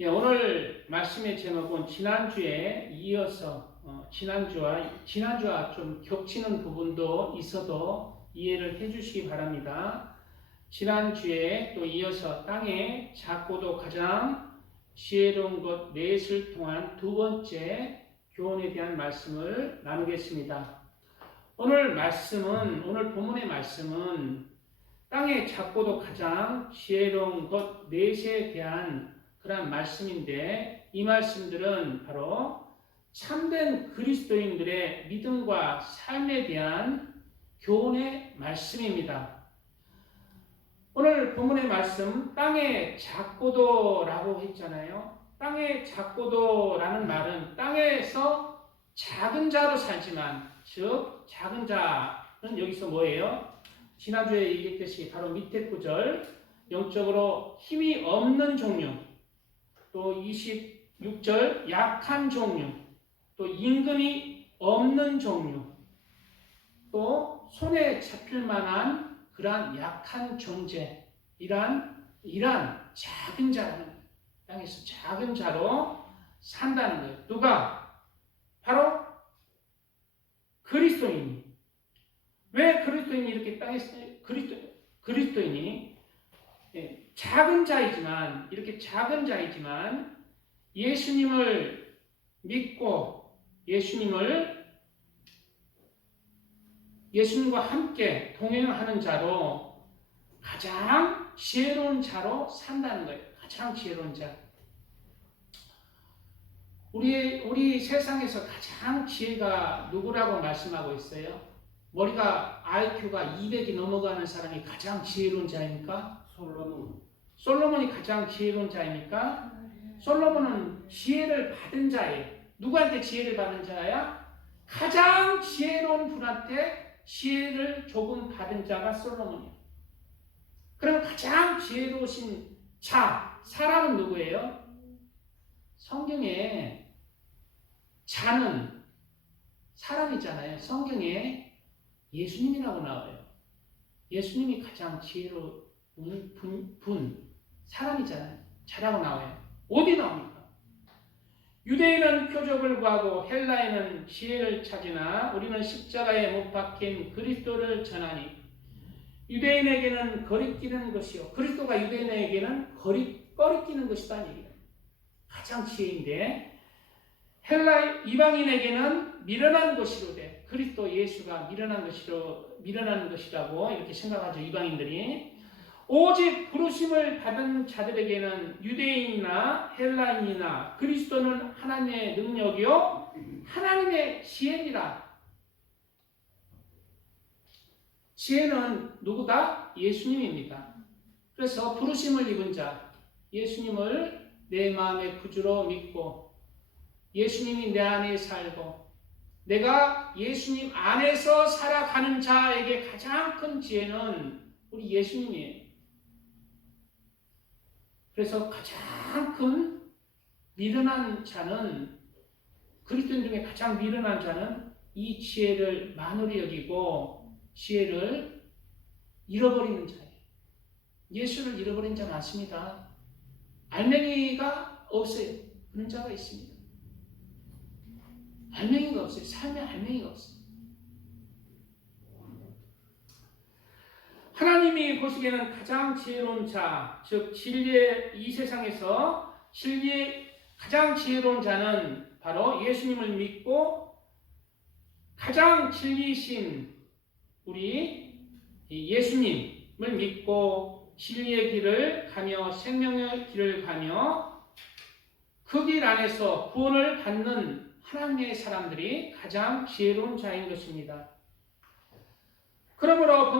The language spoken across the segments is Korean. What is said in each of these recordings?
예, 오늘 말씀의 제목은 지난주에 이어서 지난주와 좀 겹치는 부분도 있어도 이해를 해주시기 바랍니다. 지난주에 또 이어서 땅에 작고도 가장 지혜로운 것 넷을 통한 두 번째 교훈에 대한 말씀을 나누겠습니다. 오늘 본문의 말씀은 땅에 작고도 가장 지혜로운 것 넷에 대한 그런 말씀인데, 이 말씀들은 바로 참된 그리스도인들의 믿음과 삶에 대한 교훈의 말씀입니다. 오늘 본문의 말씀, 땅의 작고도라고 했잖아요. 땅의 작고도라는 말은 땅에서 작은 자로 살지만, 즉 작은 자는 여기서 뭐예요? 지난주에 얘기했듯이 바로 밑에 구절, 영적으로 힘이 없는 종류, 또 26절 약한 종류, 또 임금이 없는 종류, 또 손에 잡힐 만한 그러한 약한 존재, 이러한 작은 자라는 거예요. 땅에서 작은 자로 산다는 거예요. 누가? 바로 그리스도인이. 왜 그리스도인이 이렇게 땅에서 그리스도인이 작은 자이지만, 이렇게 작은 자이지만 예수님을 믿고 예수님과 함께 동행하는 자로 가장 지혜로운 자로 산다는 거예요. 가장 지혜로운 자. 우리 세상에서 가장 지혜가 누구라고 말씀하고 있어요? 머리가 IQ가 200이 넘어가는 사람이 가장 지혜로운 자입니까? 솔로몬이 가장 지혜로운 자입니까? 솔로몬은 지혜를 받은 자예요. 누구한테 지혜를 받은 자야? 가장 지혜로운 분한테 지혜를 조금 받은 자가 솔로몬이에요. 그럼 가장 지혜로우신 사람은 누구예요? 성경에 자는 사람이잖아요. 성경에 예수님이라고 나와요. 예수님이 가장 지혜로운 사람이잖아요. 자라고 나와요. 어디 나옵니까? 유대인은 표적을 구하고 헬라인은 지혜를 찾으나 우리는 십자가에 못 박힌 그리스도를 전하니, 유대인에게는 거리끼는 것이요, 그리스도가 유대인에게는 거리끼는 것이다 얘기예요. 가장 지혜인데, 이방인에게는 미련한 것이로되, 그리스도 예수가 미련한 것이라고 이렇게 생각하죠. 이방인들이. 오직 부르심을 받은 자들에게는 유대인이나 헬라인이나 그리스도는 하나님의 능력이요 하나님의 지혜니라. 지혜는 누구다? 예수님입니다. 그래서 부르심을 입은 자, 예수님을 내 마음의 구주로 믿고 예수님이 내 안에 살고 내가 예수님 안에서 살아가는 자에게 가장 큰 지혜는 우리 예수님이에요. 그래서 가장 큰 미련한 자는, 그리스도인 중에 가장 미련한 자는 이 지혜를 만홀히 여기고 지혜를 잃어버리는 자예요. 예수를 잃어버린 자 많습니다. 알맹이가 없어요. 그런 자가 있습니다. 알맹이가 없어요. 삶의 알맹이가 없어요. 하나님이 보시기에는 가장 지혜로운 자, 즉 이 세상에서 진리의 가장 지혜로운 자는 바로 예수님을 믿고 가장 진리이신 우리 예수님을 믿고 진리의 길을 가며 생명의 길을 가며 그 길 안에서 구원을 받는 하나님의 사람들이 가장 지혜로운 자인 것입니다. 그러므로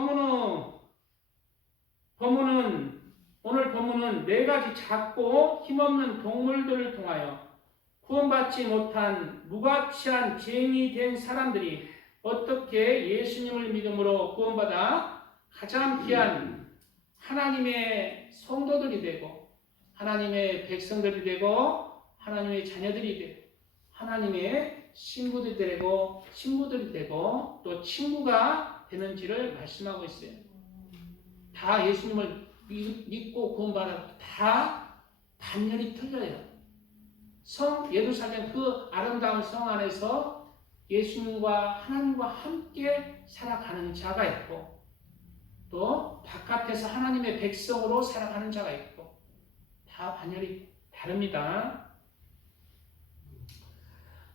오늘 본문은 네 가지 작고 힘없는 동물들을 통하여 구원받지 못한 무가치한 죄인이 된 사람들이 어떻게 예수님을 믿음으로 구원받아 가장 귀한 하나님의 성도들이 되고 하나님의 백성들이 되고 하나님의 자녀들이 되고 하나님의 신부들이 되고 또 친구가 되는지를 말씀하고 있어요. 다 예수님을 믿고 구원받아 다 완전히 틀려요. 예루살렘 그 아름다운 성 안에서 예수님과 하나님과 함께 살아가는 자가 있고, 또 바깥에서 하나님의 백성으로 살아가는 자가 있고, 다 완전히 다릅니다.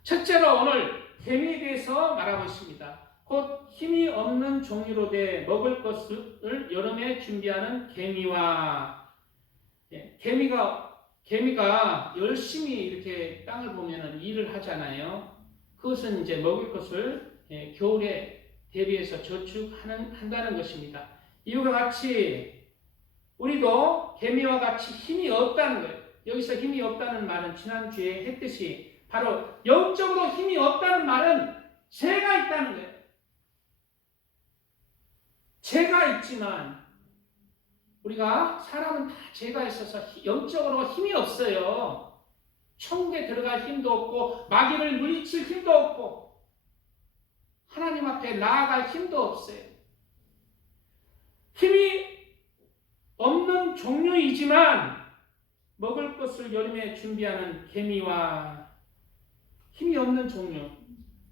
첫째로 오늘 개미에 대해서 말하고 있습니다. 곧 힘이 없는 종류로 돼 먹을 것을 여름에 준비하는 개미와, 개미가 열심히 이렇게 땅을 보면은 일을 하잖아요. 그것은 이제 먹을 것을 겨울에 대비해서 저축한다는 것입니다. 이와 같이 우리도 개미와 같이 힘이 없다는 거예요. 여기서 힘이 없다는 말은 지난주에 했듯이 바로 영적으로 힘이 없다는 말은 죄가 있다는 거예요. 죄가 있지만 우리가 사람은 다 죄가 있어서 영적으로 힘이 없어요. 천국에 들어갈 힘도 없고 마귀를 물리칠 힘도 없고 하나님 앞에 나아갈 힘도 없어요. 힘이 없는 종류이지만 먹을 것을 여름에 준비하는 개미와 힘이 없는 종류.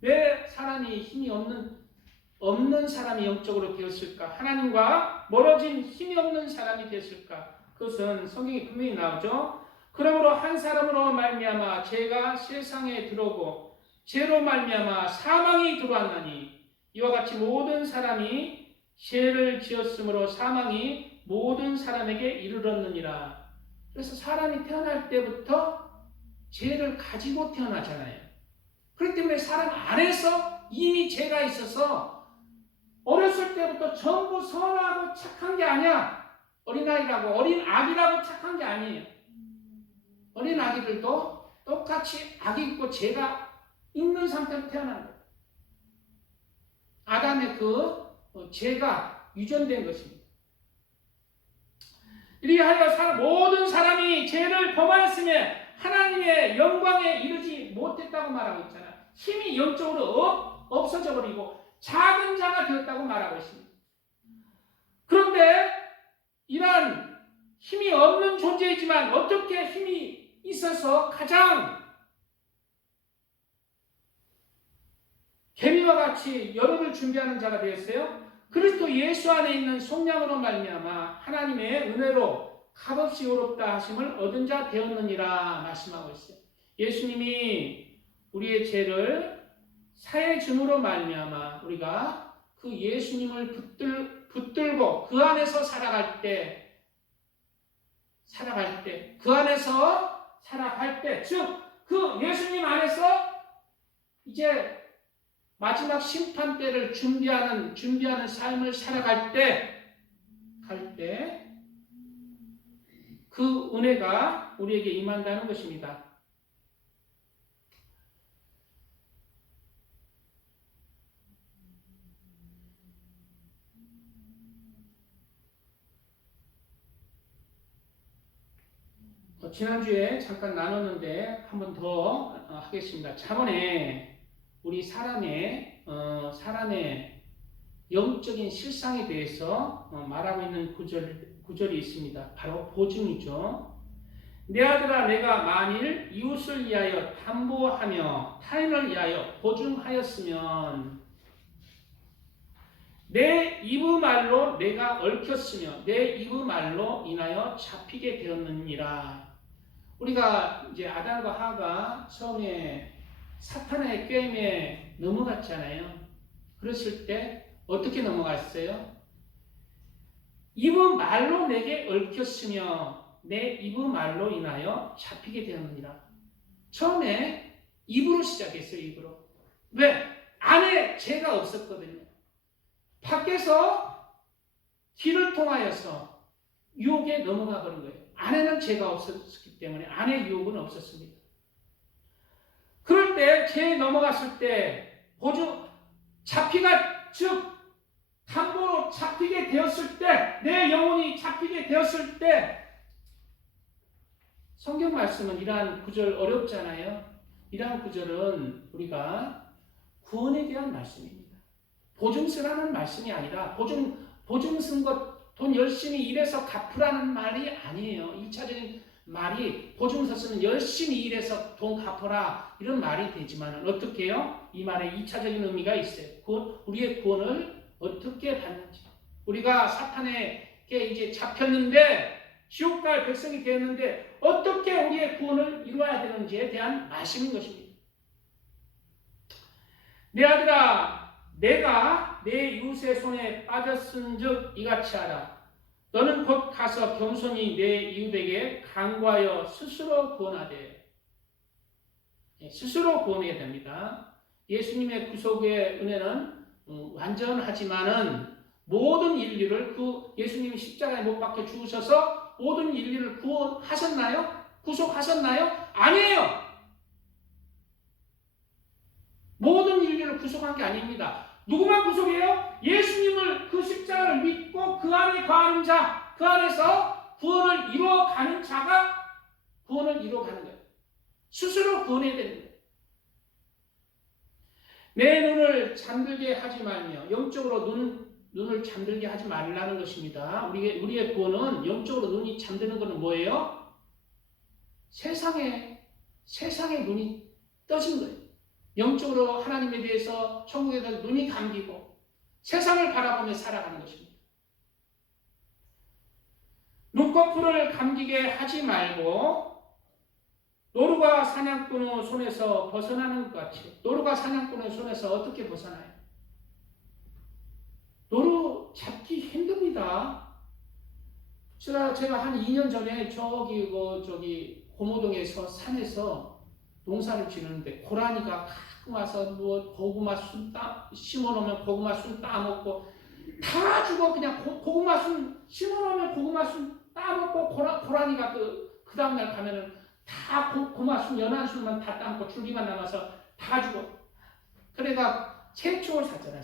왜 사람이 힘이 없는 사람이 영적으로 되었을까? 하나님과 멀어진 힘이 없는 사람이 되었을까? 그것은 성경에 분명히 나오죠. 그러므로 한 사람으로 말미암아 죄가 세상에 들어오고 죄로 말미암아 사망이 들어왔나니 이와 같이 모든 사람이 죄를 지었으므로 사망이 모든 사람에게 이르렀느니라. 그래서 사람이 태어날 때부터 죄를 가지고 태어나잖아요. 그렇기 때문에 사람 안에서 이미 죄가 있어서 어렸을 때부터 전부 선하고 착한 게 아니야. 어린아이라고, 어린 아기라고 착한 게 아니에요. 어린 아기들도 똑같이 악이 있고 죄가 있는 상태로 태어난 거예요. 아담의 그 죄가 유전된 것입니다. 이리하여 모든 사람이 죄를 범하였으며 하나님의 영광에 이르지 못했다고 말하고 있잖아요. 힘이 영적으로 없어져 버리고 작은 자가 되었다고 말하고 있습니다. 그런데 이러한 힘이 없는 존재이지만 어떻게 힘이 있어서 가장 개미와 같이 여름을 준비하는 자가 되었어요? 그리스도 예수 안에 있는 속량으로 말미암아 하나님의 은혜로 값없이 의롭다 하심을 얻은 자 되었느니라 말씀하고 있어요. 예수님이 우리의 죄를 사해 줌으로 말미암아 우리가 그 예수님을 붙들고 그 안에서 살아갈 때, 즉 그 예수님 안에서 이제 마지막 심판 때를 준비하는 삶을 살아갈 때, 그 은혜가 우리에게 임한다는 것입니다. 지난주에 잠깐 나눴는데 한 번 더 하겠습니다. 잠언에 우리 사람의 영적인 실상에 대해서 말하고 있는 구절이 있습니다. 바로 보증이죠. 내 아들아, 내가 만일 이웃을 위하여 담보하며 타인을 위하여 보증하였으면 내 입의 말로 내가 얽혔으며 내 입의 말로 인하여 잡히게 되었느니라. 우리가 이제 아담과 하가 처음에 사탄의 꾀임에 넘어갔잖아요. 그랬을 때 어떻게 넘어갔어요? 입의 말로 내게 얽혔으며 내 입의 말로 인하여 잡히게 되었느니라. 처음에 입으로 시작했어요. 입으로. 왜? 안에 죄가 없었거든요. 밖에서 귀를 통하여서 유혹에 넘어가 버린 거예요. 안에는 죄가 없었기 때문에 안에 유혹은 없었습니다. 그럴 때 죄에 넘어갔을 때 즉 담보로 잡히게 되었을 때, 내 영혼이 잡히게 되었을 때, 성경 말씀은 이러한 구절 어렵잖아요. 이러한 구절은 우리가 구원에 대한 말씀입니다. 보증 쓰라는 말씀이 아니라 보증 쓴 것 돈 열심히 일해서 갚으라는 말이 아니에요. 1차적인 말이 보증서 쓰면 열심히 일해서 돈 갚아라 이런 말이 되지만 어떻게 해요? 이 말에 2차적인 의미가 있어요. 우리의 구원을 어떻게 받는지. 우리가 사탄에게 이제 잡혔는데 지옥 갈 백성이 되었는데 어떻게 우리의 구원을 이루어야 되는지에 대한 말씀인 것입니다. 내 아들아, 내가 내 이웃의 손에 빠졌은즉 이같이 하라. 너는 곧 가서 겸손히 내 이웃에게 간구하여 스스로 구원하되. 스스로 구원해야 됩니다. 예수님의 구속의 은혜는 완전하지만은 모든 인류를 예수님이 십자가에 못 박혀 죽으셔서 모든 인류를 구원하셨나요? 구속하셨나요? 아니에요. 모든 인류를 구속한 게 아닙니다. 누구만 구속해요? 예수님을 그 십자가를 믿고 그 안에 거하는 자, 그 안에서 구원을 이루어가는 자가 구원을 이루어가는 거예요. 스스로 구원해야 되는 거예요. 내 눈을 잠들게 하지 말며 영적으로 눈을 잠들게 하지 말라는 것입니다. 우리의 구원은 영적으로 눈이 잠드는 것은 뭐예요? 세상에 눈이 떠진 거예요. 영적으로 하나님에 대해서 천국에 대해서 눈이 감기고 세상을 바라보며 살아가는 것입니다. 눈꺼풀을 감기게 하지 말고 노루가 사냥꾼의 손에서 벗어나는 것 같이. 노루가 사냥꾼의 손에서 어떻게 벗어나요? 노루 잡기 힘듭니다. 제가 한 2년 전에 저기 고모동에서 산에서 농사를 지르는데 고라니가 가끔 와서 고구마 순 심어놓으면 고구마 순 따먹고 다 죽어. 그냥 고구마 순 심어놓으면 고구마 순 따먹고 고라니가 그 다음날 가면은 다 고구마 순 연한 순만 다 따먹고 줄기만 남아서 다 죽어. 그래가 새총을 샀잖아.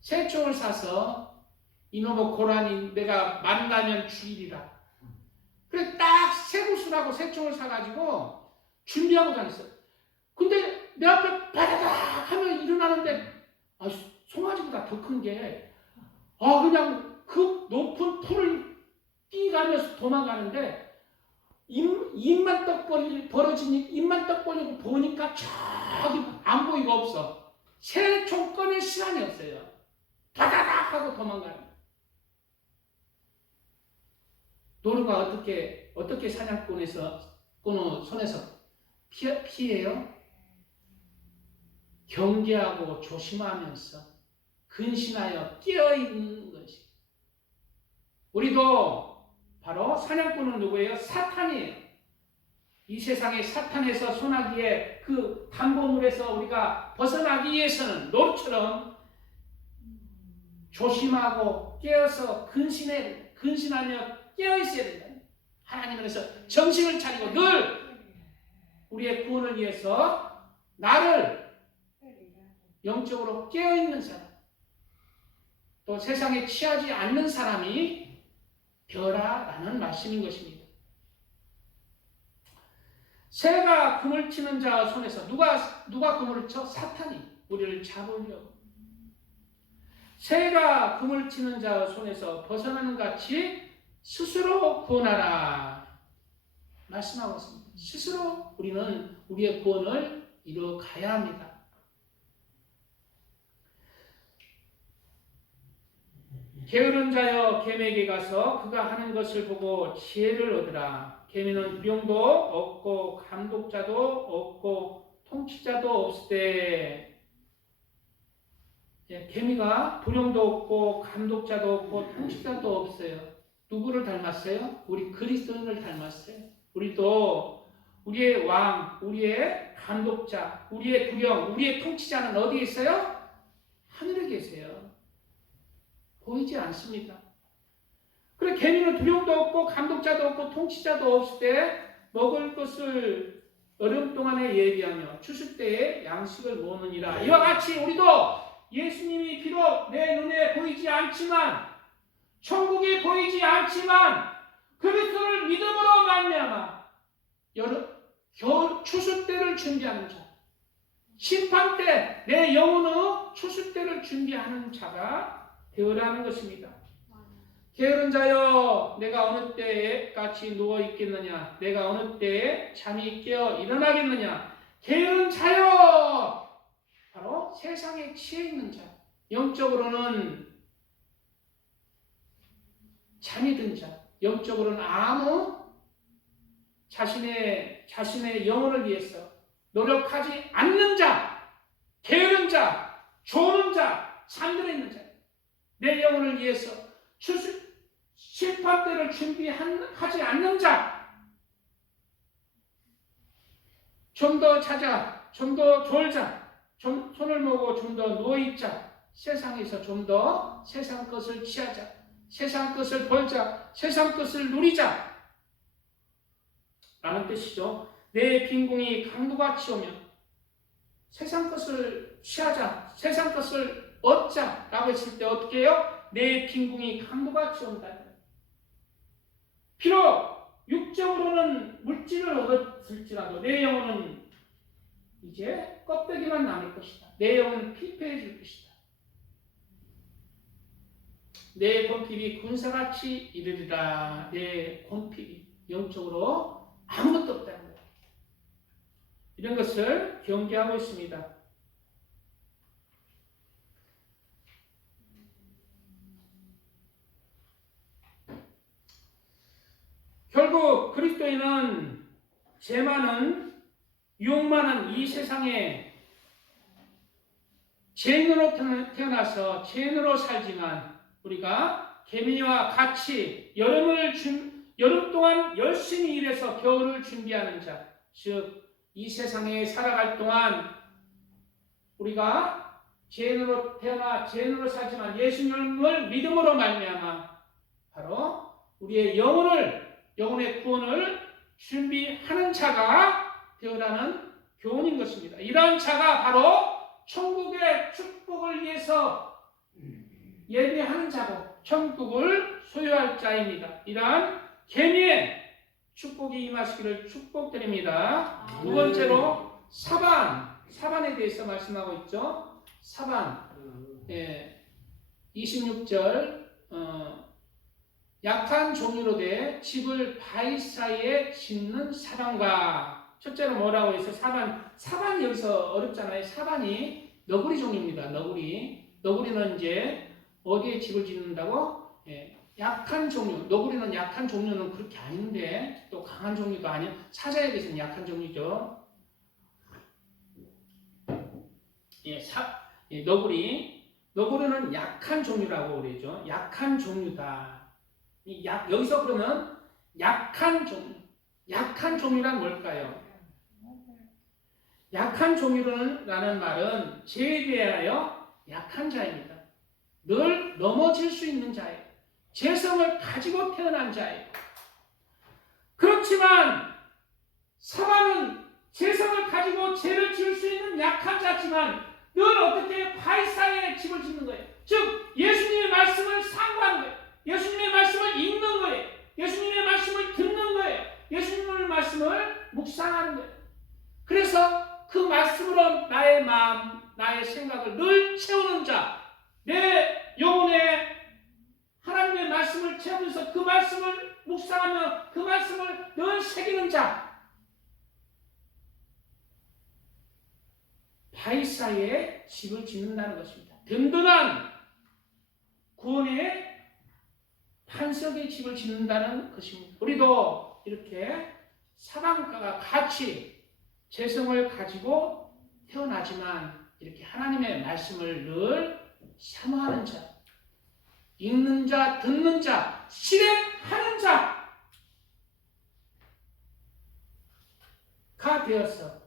새총을 사서 이놈의 고라니 내가 만나면 죽이리라. 그래 딱 새구슬하고 새총을 사가지고 준비하고 다녔어요. 근데 내 앞에 바다닥 하면 일어나는데 송아지보다 더 큰 게 그냥 그 높은 풀을 뛰가면서 도망가는데 입만 떡 벌어지니 입만 떡 벌리고 보니까 저기 안 보이고 없어. 새총 꺼낼 시간이 없어요. 바다닥 하고 도망가요. 노루가 어떻게 사냥꾼의 손에서 피해요? 경계하고 조심하면서 근신하여 깨어있는 것이. 우리도 바로 사냥꾼은 누구예요? 사탄이에요. 이 세상의 사탄에서 소나기의 그 담보물에서 우리가 벗어나기 위해서는 노루처럼 조심하고 깨어서 근신하며 깨어있어야 된다. 하나님 안에서 정신을 차리고 늘 우리의 구원을 위해서 나를 영적으로 깨어있는 사람, 또 세상에 취하지 않는 사람이 되어라라는 말씀인 것입니다. 새가 그물 치는 자 손에서 누가 그물을 쳐? 사탄이 우리를 잡으려고. 새가 그물 치는 자 손에서 벗어나는 같이 스스로 구원하라 말씀하고 있습니다. 스스로 우리는 우리의 구원을 이루어가야 합니다. 게으른 자여 개미에게 가서 그가 하는 것을 보고 지혜를 얻으라. 개미는 두령도 없고 감독자도 없고 통치자도 없으되. 개미가 두령도 없고 감독자도 없고 통치자도 없어요. 누구를 닮았어요? 우리 그리스도인을 닮았어요. 우리도 우리의 왕, 우리의 감독자, 우리의 두령, 우리의 통치자는 어디에 있어요? 하늘에 계세요. 보이지 않습니다. 그래 개미는 두령도 없고 감독자도 없고 통치자도 없을 때 먹을 것을 여름 동안에 예비하며 추수 때에 양식을 모으느니라. 이와 같이 우리도 예수님이 비록 내 눈에 보이지 않지만 천국이 보이지 않지만 그리스도를 믿음으로 말미암아 추수 때를 준비하는 자, 심판 때 내 영혼의 추수 때를 준비하는 자가 되어라는 것입니다. 게으른 자여, 내가 어느 때에 같이 누워 있겠느냐? 내가 어느 때에 잠이 깨어 일어나겠느냐? 게으른 자여, 바로 세상에 취해 있는 자, 영적으로는 잠이 든 자, 영적으로는 아무 자신의 영혼을 위해서 노력하지 않는 자, 게으른 자, 조는 자, 잠들어 있는 자, 내 영혼을 위해서 심판대를 준비하지 않는 자, 좀 더 자자, 좀 더 졸자, 좀 손을 모으고 좀 더 누워있자, 세상에서 좀 더 세상 것을 취하자, 세상 것을 벌자, 세상 것을 누리자 라는 뜻이죠. 내 빈궁이 강도같이 오면 세상 것을 취하자, 세상 것을 얻자 라고 했을 때 어떻게 해요? 내 빈궁이 강도같이 온다. 비록 육적으로는 물질을 얻었을지라도 내 영혼은 이제 껍데기만 남을 것이다. 내 영혼은 피폐해질 것이다. 내 권핍이 군사같이 이르리라. 내 권핍이 영적으로 아무것도 없다는 거예요. 이런 것을 경계하고 있습니다. 결국 그리스도인은 죄 많은 유혹 많은 이 세상에 죄인으로 태어나서 죄인으로 살지만 우리가 개미와 같이 여름 동안 열심히 일해서 겨울을 준비하는 자, 즉 이 세상에 살아갈 동안 우리가 죄인으로 태어나 죄인으로 살지만 예수님을 믿음으로 말미암아 바로 우리의 영혼의 구원을 준비하는 자가 되어라는 교훈인 것입니다. 이러한 자가 바로 천국의 축복을 위해서 예배하는 자고 천국을 소유할 자입니다. 이러한 개미의 축복이 임하시기를 축복드립니다. 두 번째로 사반에 대해서 말씀하고 있죠. 사반 26절 약한 종류로 돼 집을 바위 사이에 짓는 사반과 첫째로 뭐라고 해서 사반이 여기서 어렵잖아요. 사반이 너구리 종입니다. 너구리는 이제 어디에 집을 짓는다고? 약한 종류. 너구리는 약한 종류는 그렇게 아닌데 또 강한 종류도 아니에요. 사자에 대해서는 약한 종류죠. 너구리는 약한 종류라고 그러죠. 약한 종류다. 여기서 그러면 약한 종류란 뭘까요? 약한 종류라는 말은 죄에 대하여 약한 자입니다. 늘 넘어질 수 있는 자예요. 죄성을 가지고 태어난 자예요. 그렇지만 사반은 죄성을 가지고 죄를 지을 수 있는 약한 자지만 늘 어떻게 바위 사이에 집을 짓는 거예요. 즉 예수님의 말씀을 상고하는 거예요. 예수님의 말씀을 읽는 거예요. 예수님의 말씀을 듣는 거예요. 예수님의 말씀을 묵상하는 거예요. 그래서 그 말씀으로 나의 마음, 나의 생각을 늘 채우는 자, 내 영혼에 하나님의 말씀을 채우면서 그 말씀을 묵상하며 그 말씀을 늘 새기는 자, 바위 사이에 집을 짓는다는 것입니다. 든든한 구원의 반석의 집을 짓는다는 것입니다. 우리도 이렇게 사방과가 같이 재성을 가지고 태어나지만 이렇게 하나님의 말씀을 늘 사모하는 자, 읽는 자, 듣는 자, 실행하는 자가 되어서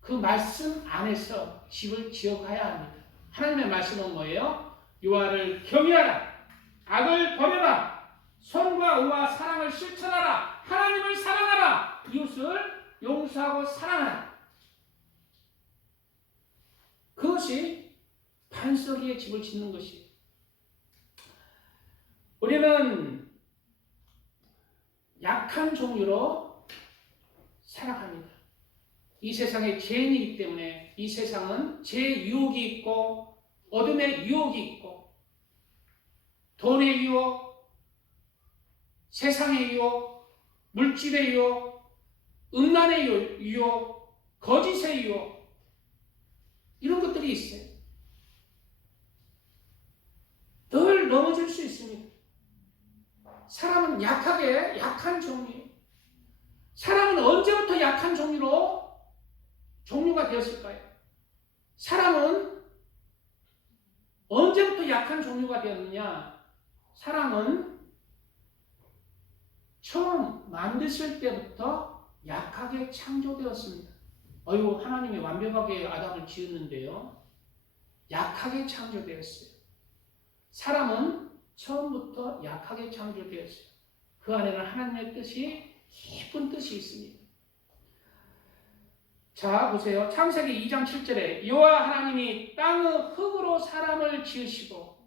그 말씀 안에서 집을 지어가야 합니다. 하나님의 말씀은 뭐예요? 여호와를 경외하라, 악을 버려라, 선과 의와 사랑을 실천하라, 하나님을 사랑하라, 이웃을 용서하고 사랑하라. 그것이 반석 위에 집을 짓는 것이에요. 우리는 약한 종류로 살아갑니다. 이 세상에 죄인이기 때문에 이 세상은 죄의 유혹이 있고 어둠의 유혹이 있고 돈의 유혹, 세상의 유혹, 물질의 유혹, 음란의 유혹, 거짓의 유혹, 이런 것들이 있어요. 늘 넘어질 수 있습니다. 사람은 약한 종류예요. 사람은 언제부터 약한 종류가 되었을까요? 사람은 언제부터 약한 종류가 되었느냐? 사람은 처음 만드실 때부터 약하게 창조되었습니다. 하나님이 완벽하게 아담을 지었는데요. 약하게 창조되었어요. 사람은 처음부터 약하게 창조되었어요. 그 안에는 하나님의 뜻이, 깊은 뜻이 있습니다. 자, 보세요. 창세기 2장 7절에 여호와 하나님이 땅의 흙으로 사람을 지으시고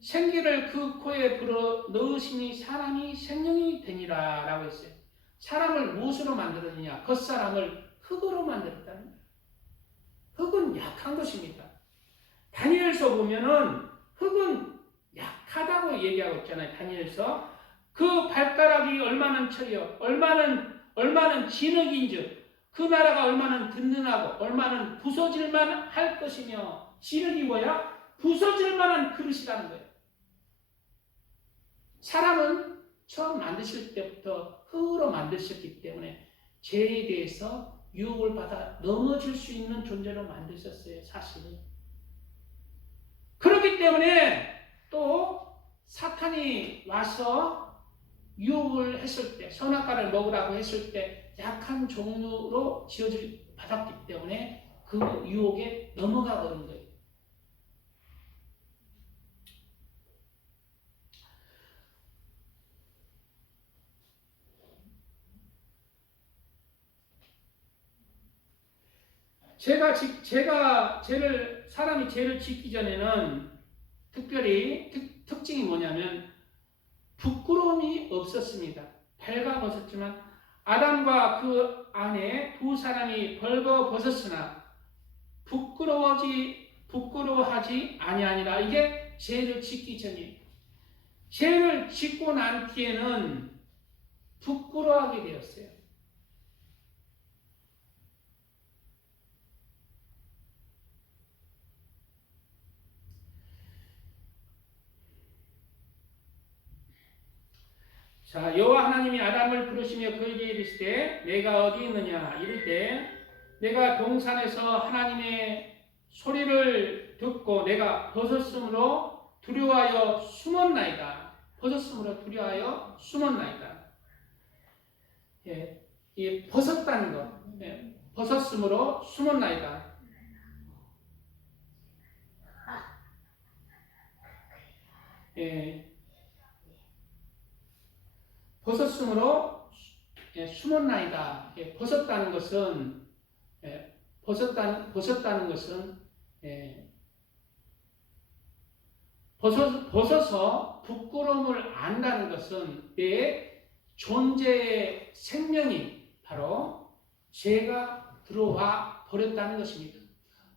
생기를 그 코에 불어 넣으시니 사람이 생명이 되니라 라고 했어요. 사람을 무엇으로 만들었느냐? 겉사람을 흙으로 만들었다는 거예요. 흙은 약한 것입니다. 다니엘서 보면은 흙은 약하다고 얘기하고 있잖아요. 다니엘서. 그 발가락이 얼마나 철이요, 얼마나 진흙인즉 그 나라가 얼마나 든든하고 얼마나 부서질만 할 것이며, 진흙이 뭐야? 부서질 만한 그릇이라는 거예요. 사람은 처음 만드실 때부터 흙으로 만드셨기 때문에 죄에 대해서 유혹을 받아 넘어질 수 있는 존재로 만드셨어요. 사실은. 그렇기 때문에 또 사탄이 와서 유혹을 했을 때, 선악과를 먹으라고 했을 때 약한 종류로 지어질 받았기 때문에 그 유혹에 넘어가 버린 거예요. 사람이 죄를 짓기 전에는 특별히 특징이 뭐냐면 부끄러움이 없었습니다. 벌거벗었지만 아담과 그 아내 두 사람이 벌거벗었으나 부끄러워하지 아니하니라. 이게 죄를 짓기 전이에요. 죄를 짓고 난 뒤에는 부끄러워하게 되었어요. 자, 여호와 하나님이 아담을 부르시며 그에게 이르시되 내가 어디 있느냐 이를 때 내가 동산에서 하나님의 소리를 듣고 내가 벗었으므로 두려워하여 숨었나이다. 예, 이 벗었다는 것, 벗었으므로 숨었나이다. 벗었으므로 숨었나이다. 벗었다는 것은 벗어서 부끄러움을 안다는 것은 내 존재의 생명이 바로 죄가 들어와 버렸다는 것입니다.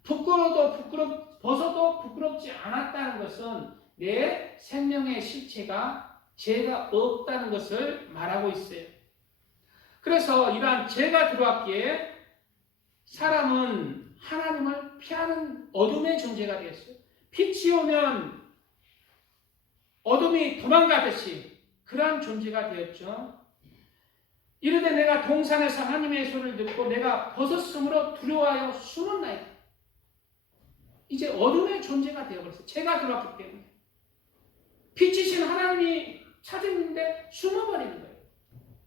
벗어도 부끄럽지 않았다는 것은 내 생명의 실체가 죄가 없다는 것을 말하고 있어요. 그래서 이러한 죄가 들어왔기에 사람은 하나님을 피하는 어둠의 존재가 되었어요. 빛이 오면 어둠이 도망가듯이 그러한 존재가 되었죠. 이르되 내가 동산에서 하나님의 소리를 듣고 내가 벗었으므로 두려워하여 숨었나이다. 이제 어둠의 존재가 되어버렸어요. 죄가 들어왔기 때문에. 빛이신 하나님이 찾았는데 숨어버리는 거예요.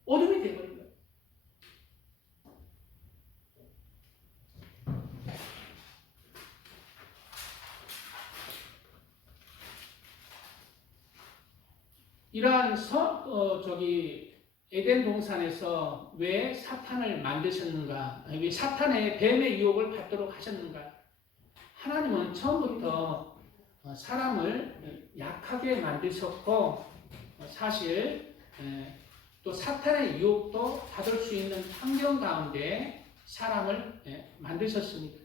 어둠이 되어버린 거예요. 이러한 에덴 동산에서 왜 사탄을 만드셨는가? 왜 사탄의 뱀의 유혹을 받도록 하셨는가? 하나님은 처음부터 사람을 약하게 만드셨고, 사실 또 사탄의 유혹도 받을 수 있는 환경 가운데 사람을 만드셨습니다.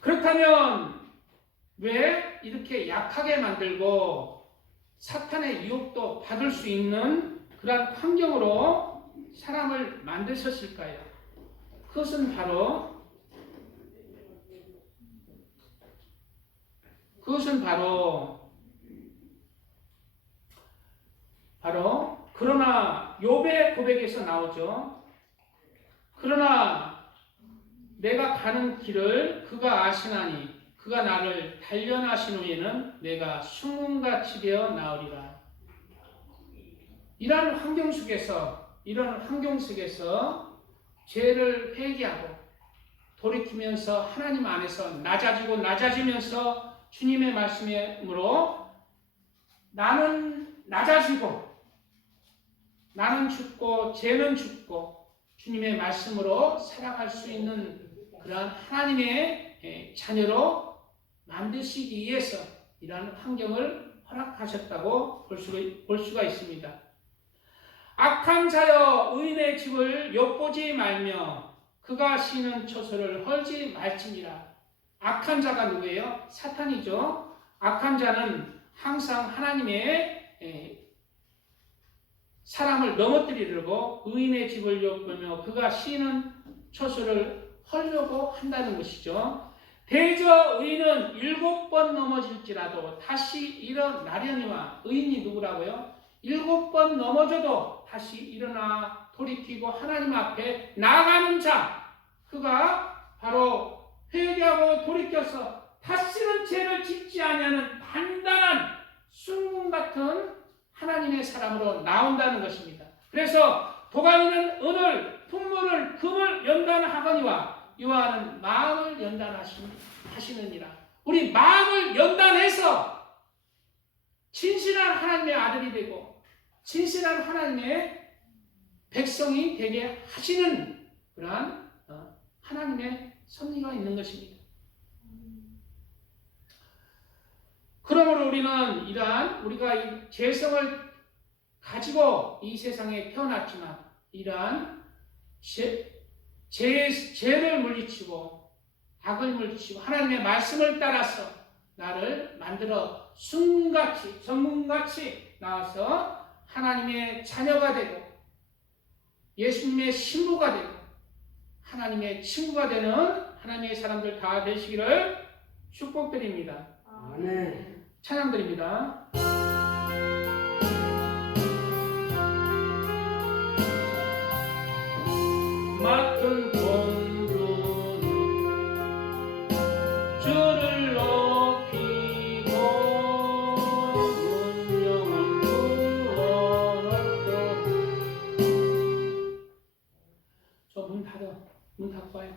그렇다면 왜 이렇게 약하게 만들고 사탄의 유혹도 받을 수 있는 그러한 환경으로 사람을 만드셨을까요? 그것은 바로 그러나 욥의 고백에서 나오죠. 그러나 내가 가는 길을 그가 아시나니 그가 나를 단련하신 후에는 내가 수문같이 되어 나으리라. 이런 환경 속에서 죄를 회개하고 돌이키면서 하나님 안에서 낮아지면서 주님의 말씀으로 나는 낮아지고 나는 죽고 죄는 죽고 주님의 말씀으로 살아갈 수 있는 그러한 하나님의 자녀로 만드시기 위해서 이러한 환경을 허락하셨다고 볼 수가 있습니다. 악한 자여 의인의 집을 엿보지 말며 그가 쉬는 처소를 헐지 말지니라. 악한 자가 누구예요? 사탄이죠. 악한 자는 항상 하나님의 사람을 넘어뜨리려고 의인의 집을 엿보며 그가 쉬는 처소를 헐려고 한다는 것이죠. 대저 의인은 7번 넘어질지라도 다시 일어나려니와. 의인이 누구라고요? 7번 넘어져도 다시 일어나 돌이키고 하나님 앞에 나아가는 자, 그가 바로 회개하고 돌이켜서 다시는 죄를 짓지 아니하는 단단한 순금 같은 하나님의 사람으로 나온다는 것입니다. 그래서 도가니는 은을, 풍물을, 금을 연단하거니와 유아는 마음을 연단하시느니라. 우리 마음을 연단해서 진실한 하나님의 아들이 되고 진실한 하나님의 백성이 되게 하시는 그러한 하나님의 섭리가 있는 것입니다. 그러므로 우리는 우리가 이 죄성을 가지고 이 세상에 태어났지만 이러한 죄를 물리치고 악을 물리치고 하나님의 말씀을 따라서 나를 만들어 성문같이 나와서 하나님의 자녀가 되고 예수님의 신부가 되고 하나님의 친구가 되는 하나님의 사람들 다 되시기를 축복드립니다. 아멘. 찬양드립니다. 맡은 공주는 주를 높이고 문명을 부어놓고. 저 문 닫고 와요.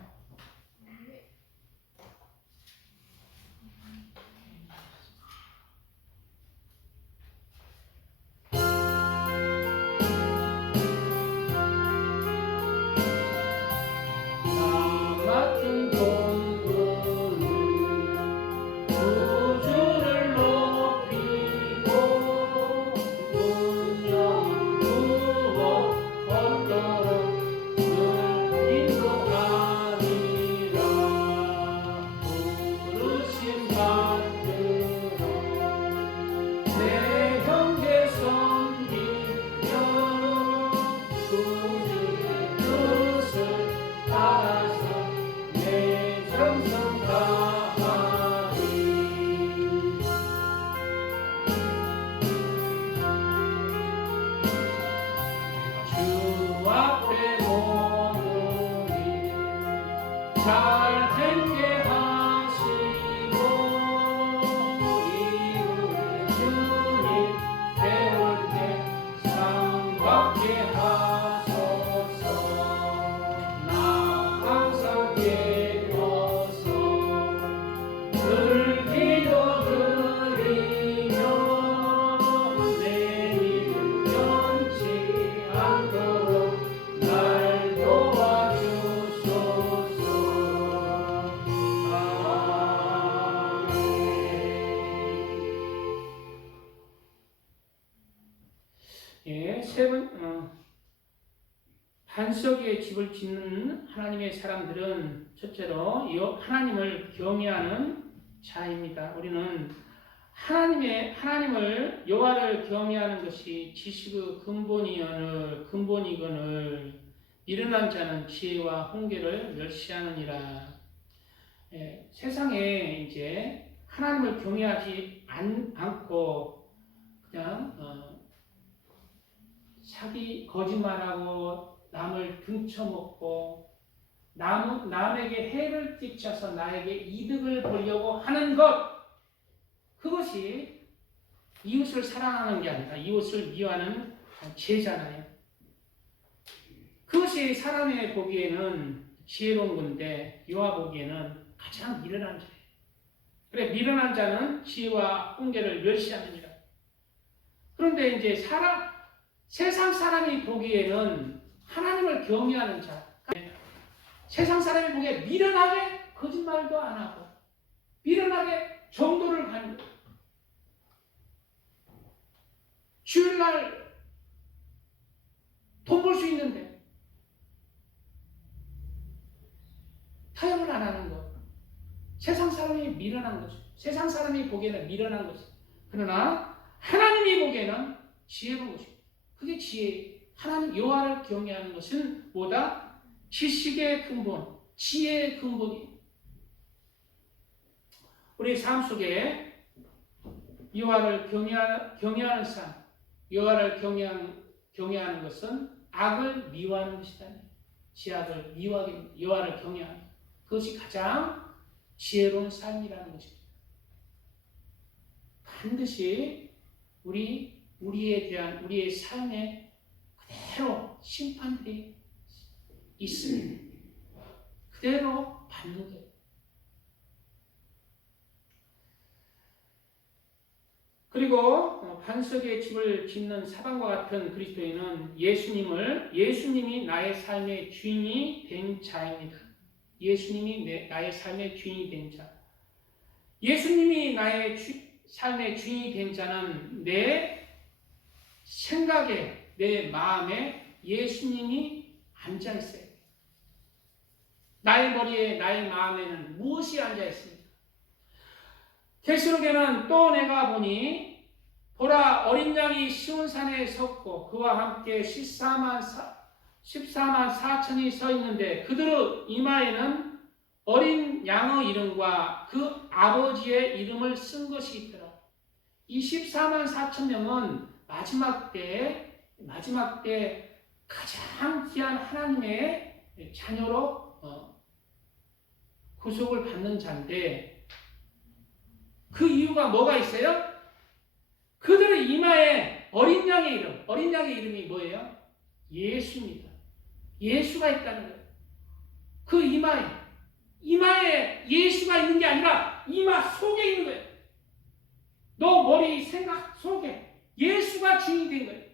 반석에 집을 짓는 하나님의 사람들은 첫째로 하나님을 경외하는 자입니다. 우리는 하나님을 여호와를 경외하는 것이 지식의 근본이거늘 미련한 자는 지혜와 훈계를 멸시하느니라. 세상에 이제 하나님을 경외하지 않고 그냥 사기 거짓말하고 남을 등쳐먹고 남에게 해를 끼쳐서 나에게 이득을 보려고 하는 것, 그것이 이웃을 사랑하는 게 아니라 이웃을 미워하는 죄잖아요. 그것이 사람의 보기에는 지혜로운 건데 여호와 보기에는 가장 미련한 자예요. 그래, 미련한 자는 지혜와 훈계를 멸시하느니라. 그런데 이제 세상 사람이 보기에는 하나님을 경외하는 자, 세상 사람이 보기에 미련하게 거짓말도 안 하고 미련하게 정도를 가는 거예요. 주일날 돈 벌 수 있는데 타협을 안 하는 것. 세상 사람이 미련한 거죠. 세상 사람이 보기에는 미련한 거죠. 그러나 하나님이 보기에는 지혜로운 것이죠. 그게 지혜. 하나님 여호와를 경외하는 것은 뭐다? 지식의 근본, 지혜의 근본이에요. 우리 삶 속에 여호와를 경외하는 삶, 여호와를 경외하는 것은 악을 미워하는 것이다. 지악을 미워하기, 여호와를 경외하는 그것이 가장 지혜로운 삶이라는 것입니다. 반드시 우리의 삶에 그대로 심판들이 있으니 그대로 받는 거예요. 그리고 반석의 집을 짓는 사방과 같은 그리스도인은 예수님이 나의 삶의 주인이 된 자입니다. 예수님이 나의 삶의 주인이 된 자. 예수님이 나의 삶의 주인이 된 자는 내 생각에, 내 마음에 예수님이 앉아 있어요. 나의 머리에, 나의 마음에는 무엇이 앉아 있습니까? 계시록에는 또 내가 보니 보라 어린 양이 시온산에 섰고 그와 함께 14만 4천이 서 있는데 그들의 이마에는 어린 양의 이름과 그 아버지의 이름을 쓴 것이 있더라. 이 14만 4천 명은 마지막 때 가장 귀한 하나님의 자녀로 구속을 받는 자인데 그 이유가 뭐가 있어요? 그들의 이마에 어린 양의 이름이 뭐예요? 예수입니다. 예수가 있다는 거예요. 그 이마에 예수가 있는 게 아니라 이마 속에 있는 거예요. 너 머리 생각 속에 예수가 주인이 된 거예요.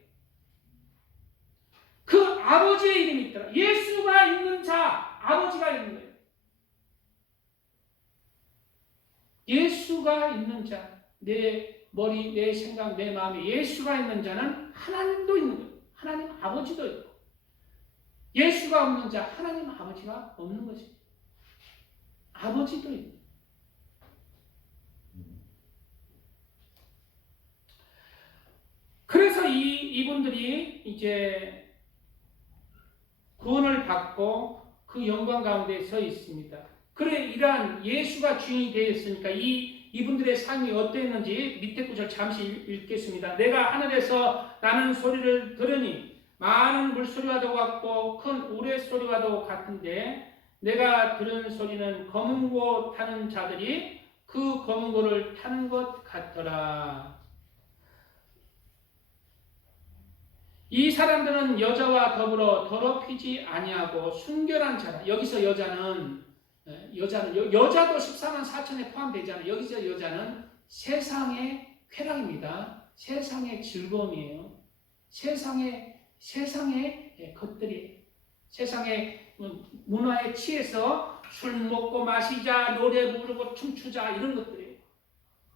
그 아버지의 이름이 있더라. 예수가 있는 자, 아버지가 있는 거예요. 예수가 있는 자, 내 머리, 내 생각, 내 마음에 예수가 있는 자는 하나님도 있는 거예요. 하나님 아버지도 있고. 예수가 없는 자, 하나님 아버지가 없는 거지. 아버지도 있고. 그래서 이분들이 이제 구원을 받고 그 영광 가운데 서 있습니다. 그래, 이러한 예수가 주인이 되었으니까 이분들의 삶이 어땠는지 밑에 구절 잠시 읽겠습니다. 내가 하늘에서 나는 소리를 들으니 많은 물소리와도 같고 큰 우레소리와도 같은데 내가 들은 소리는 검은 고 타는 자들이 그 검은 고를 타는 것 같더라. 이 사람들은 여자와 더불어 더럽히지 아니하고 순결한 자라. 여기서 여자도 14만 4천에 포함되잖아요. 여기서 여자는 세상의 쾌락입니다. 세상의 즐거움이에요. 세상의 것들이 세상의 문화에 취해서 술 먹고 마시자, 노래 부르고 춤추자 이런 것들이에요.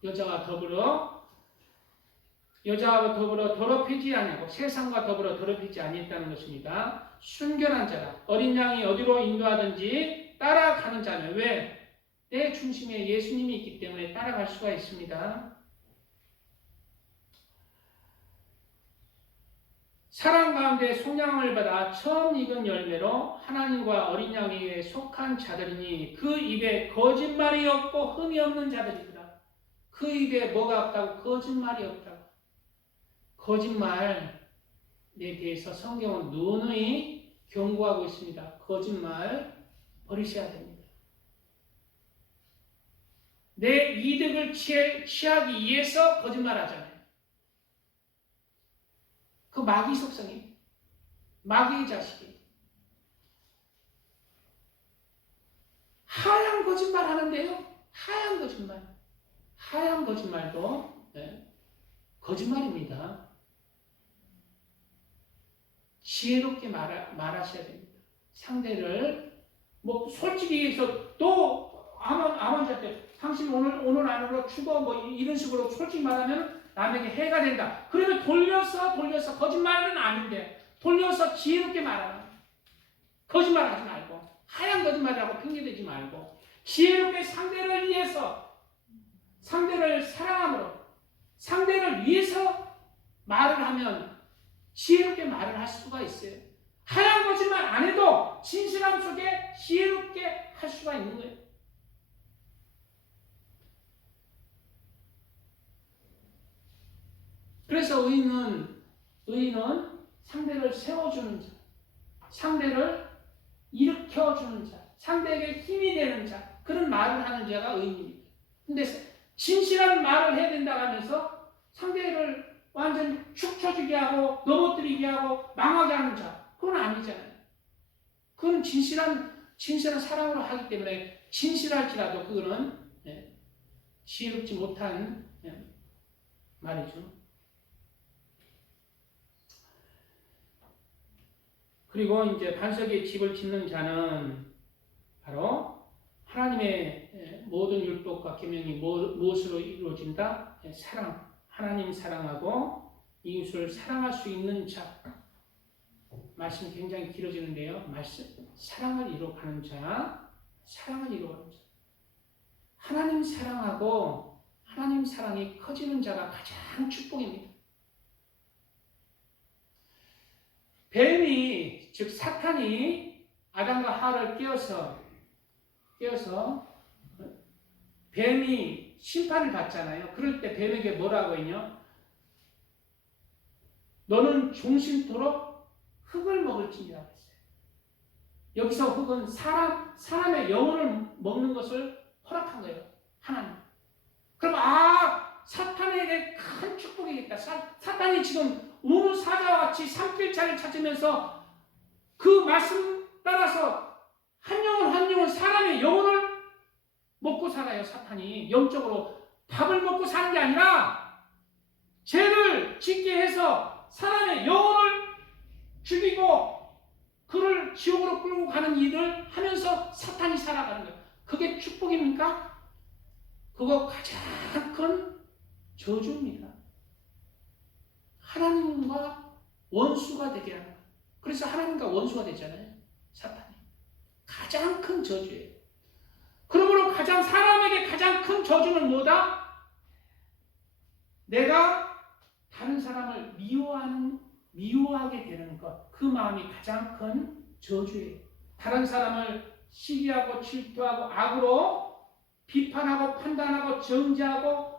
여자와 더불어 더럽히지 아니하고 세상과 더불어 더럽히지 아니했다는 것입니다. 순결한 자라. 어린 양이 어디로 인도하든지 따라가는 자는 왜? 내 중심에 예수님이 있기 때문에 따라갈 수가 있습니다. 사랑 가운데 속량을 받아 처음 익은 열매로 하나님과 어린 양에게 속한 자들이니 그 입에 거짓말이 없고 흠이 없는 자들이더라. 그 입에 뭐가 없다고? 거짓말이 없다고. 거짓말에 대해서 성경은 누누이 경고하고 있습니다. 거짓말 버리셔야 됩니다. 내 이득을 취하기 위해서 거짓말하잖아요. 그 마귀 속성이, 마귀의 자식이 하얀 거짓말 하는데요. 하얀 거짓말도 거짓말입니다. 지혜롭게 말하셔야 됩니다. 상대를 솔직히 해서 또 아몬한테 당신 오늘 안으로 죽어 이런 식으로 솔직히 말하면 남에게 해가 된다. 그러면 돌려서 거짓말은 아닌데 돌려서 지혜롭게 말하라. 거짓말하지 말고 하얀 거짓말이라고 핑계대지 말고 지혜롭게 상대를 위해서 상대를 사랑함으로 상대를 위해서 말을 하면 지혜롭게 말을 할 수가 있어요. 하얀 거짓말 안 해도 진실함 속에 지혜롭게 할 수가 있는 거예요. 그래서 의인은 상대를 세워주는 자, 상대를 일으켜주는 자, 상대에게 힘이 되는 자, 그런 말을 하는 자가 의인입니다. 근데 진실한 말을 해야 된다고 하면서 상대를 완전히 축 처지게 하고 넘어뜨리게 하고 망하게 하는 자, 그건 아니잖아요. 그건 진실한 사랑으로 하기 때문에 진실할지라도 그거는 지혜롭지 못한 말이죠. 그리고 이제 반석에 집을 짓는 자는 바로 하나님의 모든 율법과 계명이 무엇으로 이루어진다? 사랑. 하나님 사랑하고 이웃을 사랑할 수 있는 자. 말씀이 굉장히 길어지는데요. 사랑을 이루어가는 자. 하나님 사랑하고 하나님 사랑이 커지는 자가 가장 축복입니다. 뱀이, 즉 사탄이 아담과 하와를 깨어서 뱀이 심판을 받잖아요. 그럴 때 뱀에게 뭐라고 했냐? 너는 종신토록 흙을 먹을지니라 했어요. 여기서 흙은 사람의 영혼을 먹는 것을 허락한 거예요. 하나님. 그럼 사탄에게 큰 축복이겠다. 사탄이 지금 우는 사자와 같이 산길자를 찾으면서 그 말씀 따라서 한 영혼 사람의 영혼을 먹고 살아요. 사탄이 영적으로 밥을 먹고 사는 게 아니라 죄를 짓게 해서 사람의 영혼을 죽이고 그를 지옥으로 끌고 가는 일을 하면서 사탄이 살아가는 거예요. 그게 축복입니까? 그거 가장 큰 저주입니다. 하나님과 원수가 되게 하는 거예요. 그래서 하나님과 원수가 되잖아요. 사탄이. 가장 큰 저주예요. 그러므로 사람에게 가장 큰 저주는 뭐다? 내가 다른 사람을 미워하게 되는 것. 그 마음이 가장 큰 저주예요. 다른 사람을 시기하고 질투하고 악으로 비판하고 판단하고 정죄하고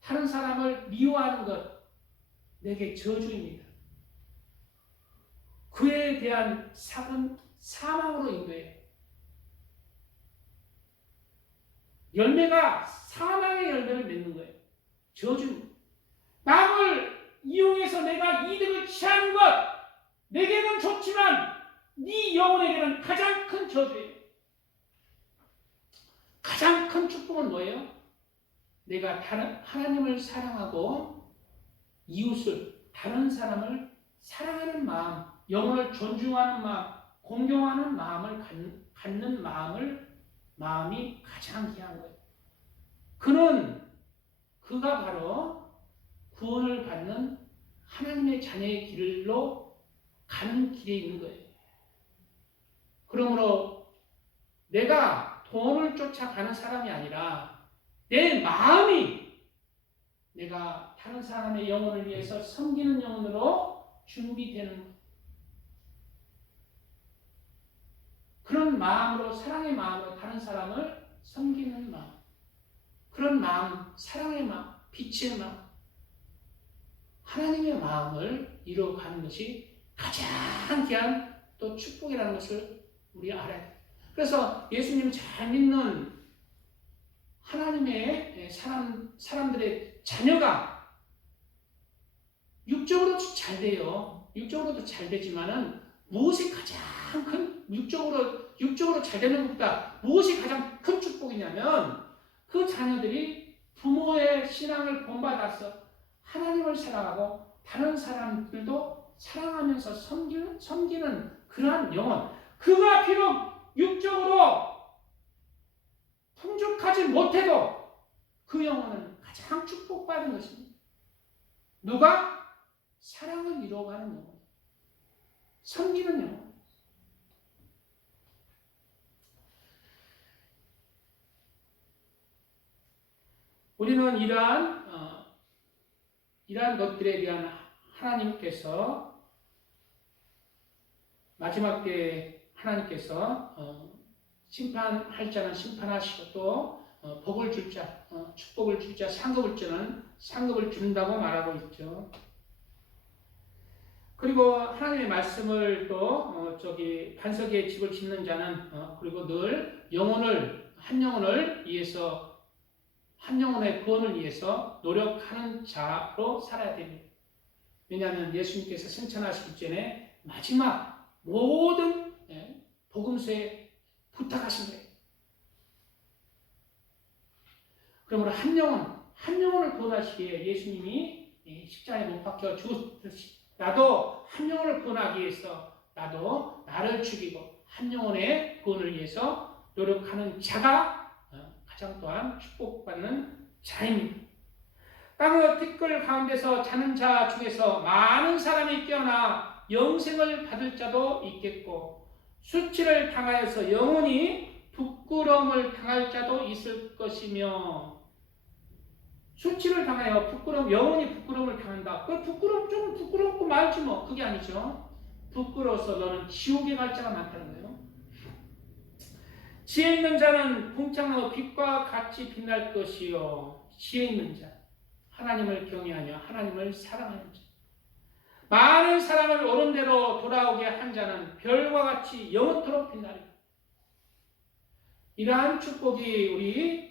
다른 사람을 미워하는 것. 내게 저주입니다. 그에 대한 삭은 사망으로 인도해요. 열매가 사망의 열매를 맺는 거예요. 저주입니다. 남을 이용해서 내가 이득을 취하는 것, 내게는 좋지만 네 영혼에게는 가장 큰 저주예요. 가장 큰 축복은 뭐예요? 내가 하나님을 사랑하고 이웃을, 다른 사람을 사랑하는 마음, 영혼을 존중하는 마음, 공경하는 마음을 갖는 마음이 가장 귀한 거예요. 그가 바로 구원을 받는 하나님의 자녀의 길로 가는 길에 있는 거예요. 그러므로 내가 돈을 쫓아가는 사람이 아니라 내 마음이 내가 다른 사람의 영혼을 위해서 섬기는 영혼으로 준비되는 것. 그런 마음으로, 사랑의 마음으로 다른 사람을 섬기는 마음, 그런 마음, 사랑의 마음, 빛의 마음, 하나님의 마음을 이루어가는 것이 가장 귀한 또 축복이라는 것을 우리 알아야 돼요. 그래서 예수님 잘 믿는 하나님의 사람들의 자녀가 육적으로도 잘 돼요. 육적으로도 잘 되지만은 무엇이 가장 큰, 육적으로 잘 되는 것보다 무엇이 가장 큰 축복이냐면 그 자녀들이 부모의 신앙을 본받아서 하나님을 사랑하고 다른 사람들도 사랑하면서 섬기는 그러한 영혼, 그가 비록 육적으로 풍족하지 못해도 그 영혼은 가장 축복받은 것입니다. 누가? 사랑을 이루어가는 영혼, 섬기는 영혼. 우리는 이러한 것들에 대한 하나님께서 마지막 때 하나님께서 심판할 자는 심판하시고 또 복을 줄 자, 축복을 줄 자, 상급을 주는 상급을 준다고 말하고 있죠. 그리고 하나님의 말씀을 또 반석 위에 집을 짓는 자는 그리고 늘 한 영혼을 위해서, 한 영혼의 구원을 위해서 노력하는 자로 살아야 됩니다. 왜냐하면 예수님께서 승천하시기 전에 마지막 모든 복음서에 부탁하신 거예요. 그러므로 한 영혼을 구원하시기에 예수님이 십자가에 못 박혀 죽었듯이 나도 한 영혼을 구원하기 위해서 나도 나를 죽이고 한 영혼의 구원을 위해서 노력하는 자가 가장 또한 축복받는 자입니다. 땅의 티끌 가운데서 자는 자 중에서 많은 사람이 깨어나 영생을 받을 자도 있겠고 수치를 당하여서 영원히 부끄러움을 당할 자도 있을 것이며, 수치를 당하여 영원히 부끄러움을 당한다. 그 부끄러움 좀 부끄럽고 말지 뭐. 그게 아니죠. 부끄러워서 너는 지옥에 갈 자가 많다는 거예요. 지혜 있는 자는 궁창의 빛과 같이 빛날 것이요. 지혜 있는 자, 하나님을 경외하며 하나님을 사랑하는 자. 많은 사람을 옳은 대로 돌아오게 한 자는 별과 같이 영원토록 빛나리라. 이러한 축복이 우리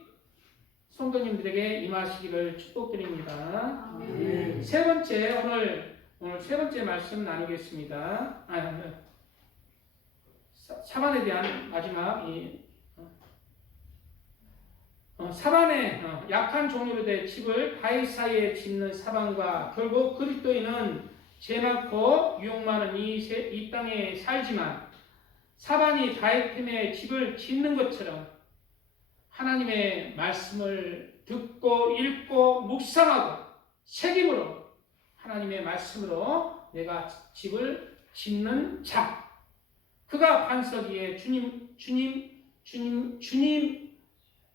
성도님들에게 임하시기를 축복드립니다. 아멘. 세 번째, 오늘 세 번째 말씀 나누겠습니다. 사반에 대한 마지막 사반의 약한 종류로 된 집을 바위 사이에 짓는 사반과 결국 그리스도인은 죄 많고 유혹 많은 이 땅에 살지만 사반이 바위 틈에 집을 짓는 것처럼 하나님의 말씀을 듣고 읽고 묵상하고 책임으로 하나님의 말씀으로 내가 집을 짓는 자, 그가 반석 위에 주님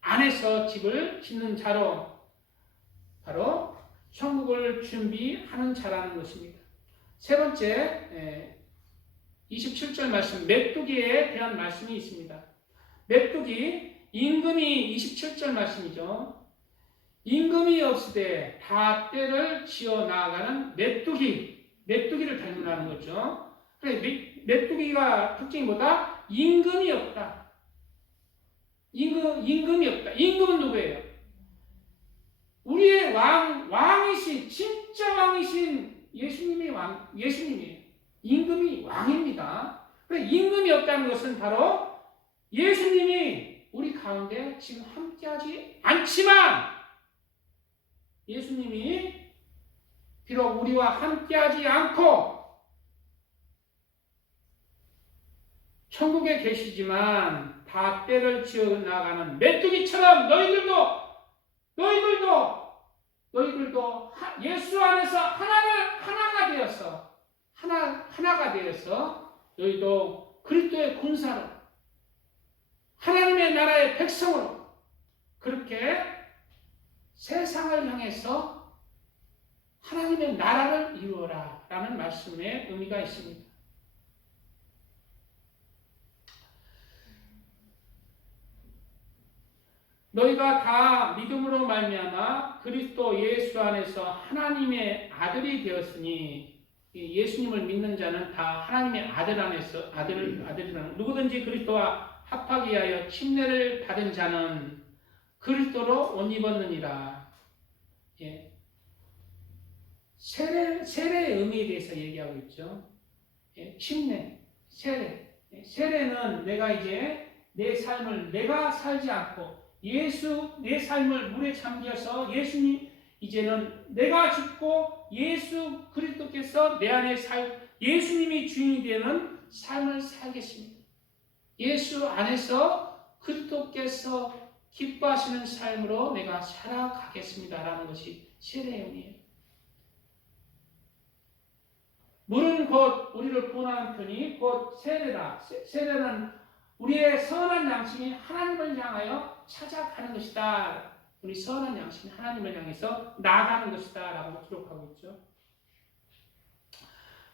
안에서 집을 짓는 자로 바로 천국을 준비하는 자라는 것입니다. 세 번째 27절 말씀, 메뚜기에 대한 말씀이 있습니다. 메뚜기, 임금이 27절 말씀이죠. 임금이 없으되 다 떼를 지어 나아가는 메뚜기를 닮는다는 거죠. 그래, 메뚜기가 특징이 뭐다? 임금이 없다. 임금이 없다. 임금은 누구예요? 우리의 왕이신, 진짜 왕이신 예수님이에요. 임금이 왕입니다. 그래, 임금이 없다는 것은 바로 예수님이 우리 가운데 지금 함께하지 않지만, 예수님이 비록 우리와 함께하지 않고 천국에 계시지만 다 떼를 지어 나가는 메뚜기처럼 너희들도 예수 안에서 하나가 되어서 너희도 그리스도의 군사로 하나님의 나라의 백성으로 그렇게 세상을 향해서 하나님의 나라를 이루어라 라는 말씀의 의미가 있습니다. 너희가 다 믿음으로 말미암아 그리스도 예수 안에서 하나님의 아들이 되었으니, 예수님을 믿는 자는 다 하나님의 아들 안에서 아들이라는, 누구든지 그리스도와 합하게 하여 침례를 받은 자는 그리스도로 옷 입었느니라. 예. 세례의 의미에 대해서 얘기하고 있죠. 예. 침례, 세례. 세례는 내가 이제 내 삶을 내가 살지 않고 내 삶을 물에 잠겨서 예수님, 이제는 내가 죽고 예수 그리스도께서 내 안에 예수님이 주인이 되는 삶을 살겠습니다. 예수 안에서 그리스도께서 기뻐하시는 삶으로 내가 살아가겠습니다라는 것이 세례의 의미예요. 물은 곧 우리를 구원하는 편이 곧 세례다. 세례는 우리의 선한 양심이 하나님을 향하여 찾아가는 것이다. 우리 선한 양심이 하나님을 향해서 나아가는 것이다 라고 기록하고 있죠.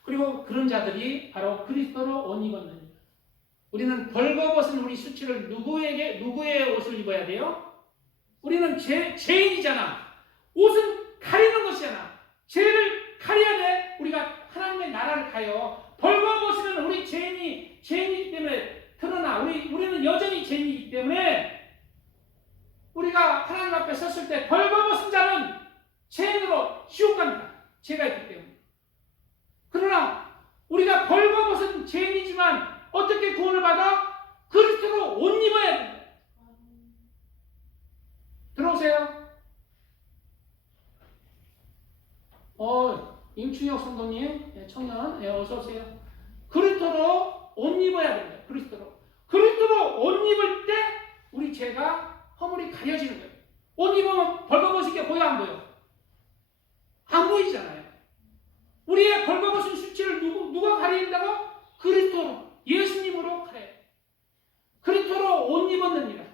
그리고 그런 자들이 바로 그리스도로 옷 입었느니라. 우리는 벌거벗은 우리 수치를 누구의 옷을 입어야 돼요? 우리는 죄인이잖아. 옷은 가리는 것이잖아. 죄를 가려야 돼. 우리가 하나님의 나라를 가요. 벌거벗으면 우리 죄인이기 때문에 그러나 우리는 여전히 죄인이기 때문에 우리가 하나님 앞에 섰을 때 벌거벗은 자는 죄인으로 지옥 갑니다. 죄가 있기 때문에. 그러나 우리가 벌거벗은 죄인이지만 어떻게 구원을 받아? 그리스도로 옷 입어야 됩니다. 들어오세요. 임충혁 성도님, 청년, 어서 오세요. 그리스도로 옷 입어야 됩니다. 그리스도로 옷 입을 때 우리 죄가 허물이 가려지는 거예요. 옷 입으면 벌거벗은 게 보여 안 보여? 안 보이잖아요. 우리의 벌거벗은 수치를 누가 가린다고? 그리스도로, 예수님으로 가려요. 그리스도로 옷 입었느니라.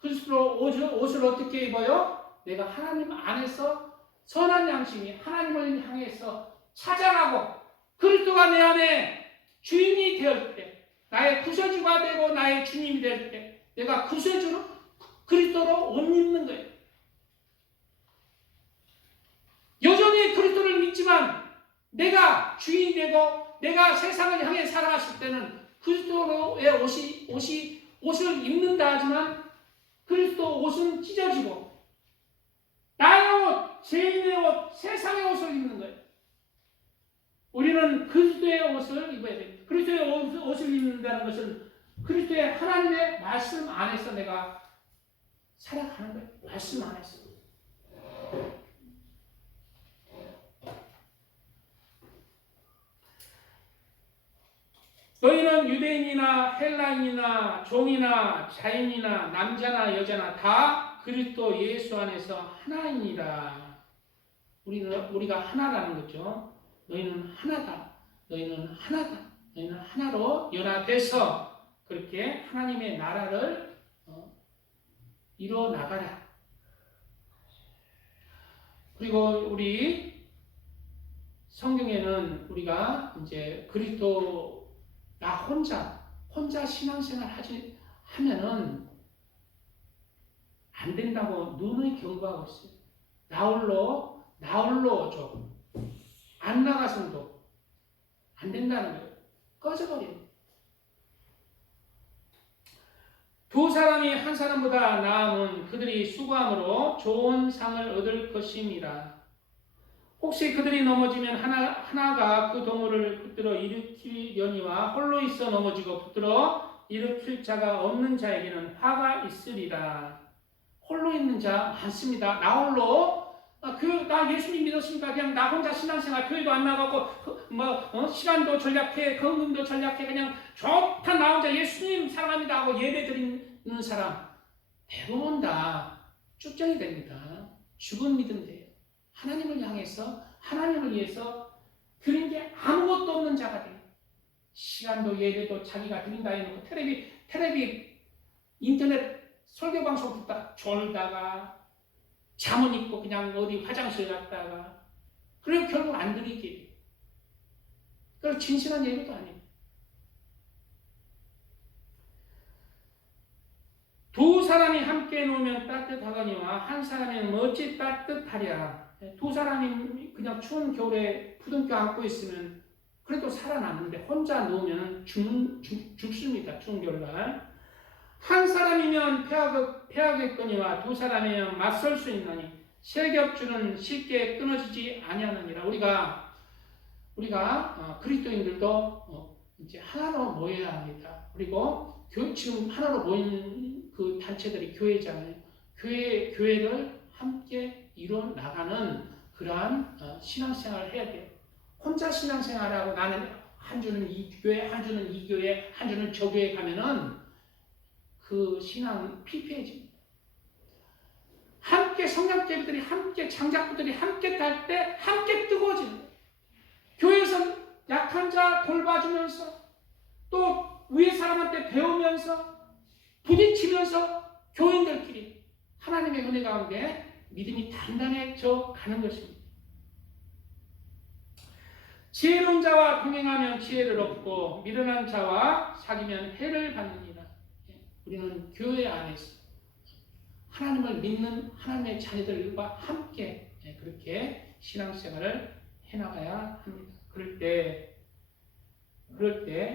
그리스도로 옷을 어떻게 입어요? 내가 하나님 안에서 선한 양심이 하나님을 향해서 찾아가고 그리스도가 내 안에 주인이 되었을 때, 나의 구세주가 되고 나의 주님이 될 때 내가 구세주로 그리스도로 옷 입는 거예요. 여전히 그리스도를 믿지만 내가 주인이 되고 내가 세상을 향해 살아갔을 때는 그리스도의 옷을 입는다 하지만 그리스도 옷은 찢어지고 나의 옷, 죄인의 옷, 세상의 옷을 입는 거예요. 우리는 그리스도의 옷을 입어야 됩니다. 그리스도의 옷을 입는다는 것은 그리스도의 하나님의 말씀 안에서 내가 살아가는 거예요. 말씀 안에서. 너희는 유대인이나 헬라인이나 종이나 자인이나 남자나 여자나 다 그리스도 예수 안에서 하나이니라. 우리가 하나라는 거죠. 너희는 하나다. 너희는 하나다. 너희는 하나로 연합해서 그렇게 하나님의 나라를 이뤄 나가라. 그리고 우리 성경에는 우리가 이제 그리스도 나 혼자 신앙생활 하면은 안 된다고 눈을 경고하고 있어요. 나홀로 좀 안 나가서도 안 된다는 거예요. 꺼져버려요. 두 사람이 한 사람보다 나음은 그들이 수고함으로 좋은 상을 얻을 것임이라. 혹시 그들이 넘어지면 하나가 그 동물을 붙들어 일으키려니와 홀로 있어 넘어지고 붙들어 일으킬 자가 없는 자에게는 화가 있으리라. 홀로 있는 자 많습니다. 나 홀로 나 예수님 믿었으니까 그냥 나 혼자 신앙생활 교회도 안 나가고 시간도 전략해 건금도 전략해 그냥 좋다 나 혼자 예수님 사랑합니다 하고 예배 드리는 사람 대부분 다 쭉정이 됩니다. 죽은 믿음 돼요. 하나님을 향해서 하나님을 위해서 드린 게 아무것도 없는 자가 돼요. 시간도 예배도 자기가 드린다 해놓고 텔레비 인터넷 설교방송 듣다가 졸다가 잠은 있고 그냥 어디 화장실 갔다가 그리고 결국 안 드리게 돼요. 그리고 진실한 예배도 아니에요. 두 사람이 함께 놓으면 따뜻하거니와 한 사람은 어찌 따뜻하랴. 두 사람이 그냥 추운 겨울에 부둥켜 안고 있으면 그래도 살아남는데 혼자 놓으면 죽습니다. 추운 겨울날. 한 사람이면 패하겠거니와 두 사람이면 맞설 수 있나니 세 겹줄은 쉽게 끊어지지 아니하느니라. 우리가 그리스도인들도 이제 하나로 모여야 합니다. 그리고 지금 하나로 모인 그 단체들이 교회잖아요. 교회를 함께 이뤄 나가는 그러한 신앙생활을 해야 돼요. 혼자 신앙생활하고 나는 한 주는 이 교회, 한 주는 이 교회, 한 주는 저 교회 가면은 그 신앙은 피폐해집니다. 함께 성령제들이 함께 장작부들이 함께 탈 때 함께 뜨거워지는 거예요. 교회에서 약한 자 돌봐주면서 또 위에 사람한테 배우면서 부딪히면서 교인들끼리 하나님의 은혜 가운데 믿음이 단단해져 가는 것입니다. 지혜로운 자와 동행하면 지혜를 얻고 미련한 자와 사귀면 해를 받느니라. 우리는 교회 안에서 하나님을 믿는 하나님의 자녀들과 함께 그렇게 신앙생활을 해나가야 합니다. 그럴 때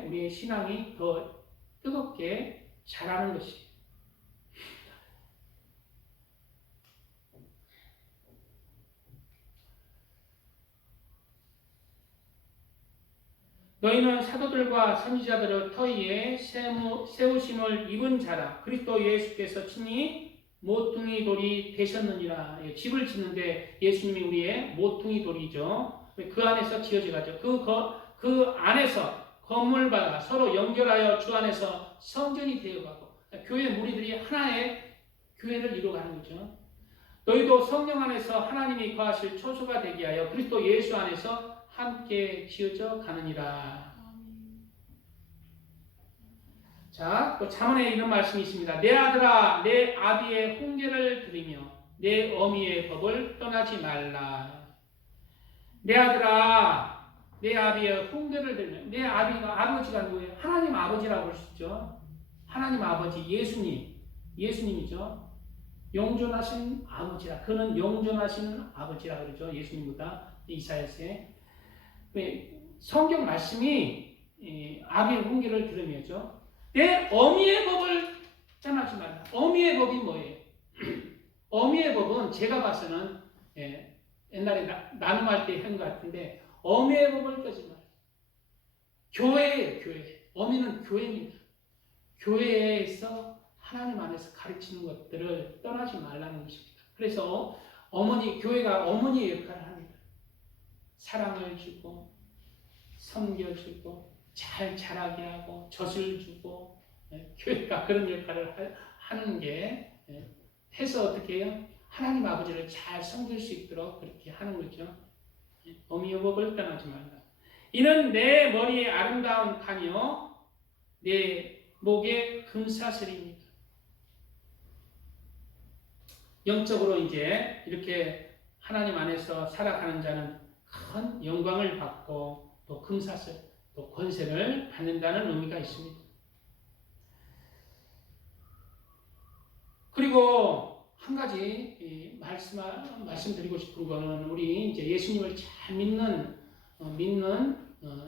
우리의 신앙이 더 뜨겁게 자라는 것이. 너희는 사도들과 선지자들의 터위에 세우심을 입은 자라. 그리스도 예수께서 친히 모퉁이 돌이 되셨느니라. 집을 짓는데 예수님이 우리의 모퉁이 돌이죠. 그 안에서 지어져가죠. 그 안에서 건물과 서로 연결하여 주 안에서 성전이 되어가고 교회 무리들이 하나의 교회를 이루어가는 거죠. 너희도 성령 안에서 하나님이 거하실 초소가 되게 하여 그리스도 예수 안에서 함께 지어져 가느니라. 자, 또 잠언에 이런 말씀이 있습니다. 내 아들아, 내 아비의 훈계를 들으며 내 어미의 법을 떠나지 말라. 내 아들아, 내 아비의 훈계를 들으며. 내 아버지가 누구예요? 하나님 아버지라고 할 수 있죠. 하나님 아버지, 예수님이죠. 영존하신 아버지라. 그는 영존하시는 아버지라 그러죠. 예수님보다 이사야서에. 성경 말씀이 아비의 훈계를 들으며죠. 내 어미의 법을 떠나지 말라. 어미의 법이 뭐예요? 어미의 법은 제가 봐서는 옛날에 나눔할 때 한 것 같은데 어미의 법을 떠지 말라. 교회예요. 교회. 어미는 교회입니다. 교회에서 하나님 안에서 가르치는 것들을 떠나지 말라는 것입니다. 그래서 교회가 어머니의 역할을 합니다. 사랑을 주고 섬겨주고 잘 자라게 하고 젖을 주고 교회가 그런 역할을 하는 게 해서 어떻게 해요? 하나님 아버지를 잘 섬길 수 있도록 그렇게 하는 거죠. 어미의 법을 떠나지 말라. 이는 내 머리에 아름다운 칸이요 내 목에 금사슬입니다. 영적으로 이제 이렇게 하나님 안에서 살아가는 자는 큰 영광을 받고 또 금사슬, 또 권세를 받는다는 의미가 있습니다. 그리고 한 가지 말씀드리고 싶은 거는 우리 이제 예수님을 잘 믿는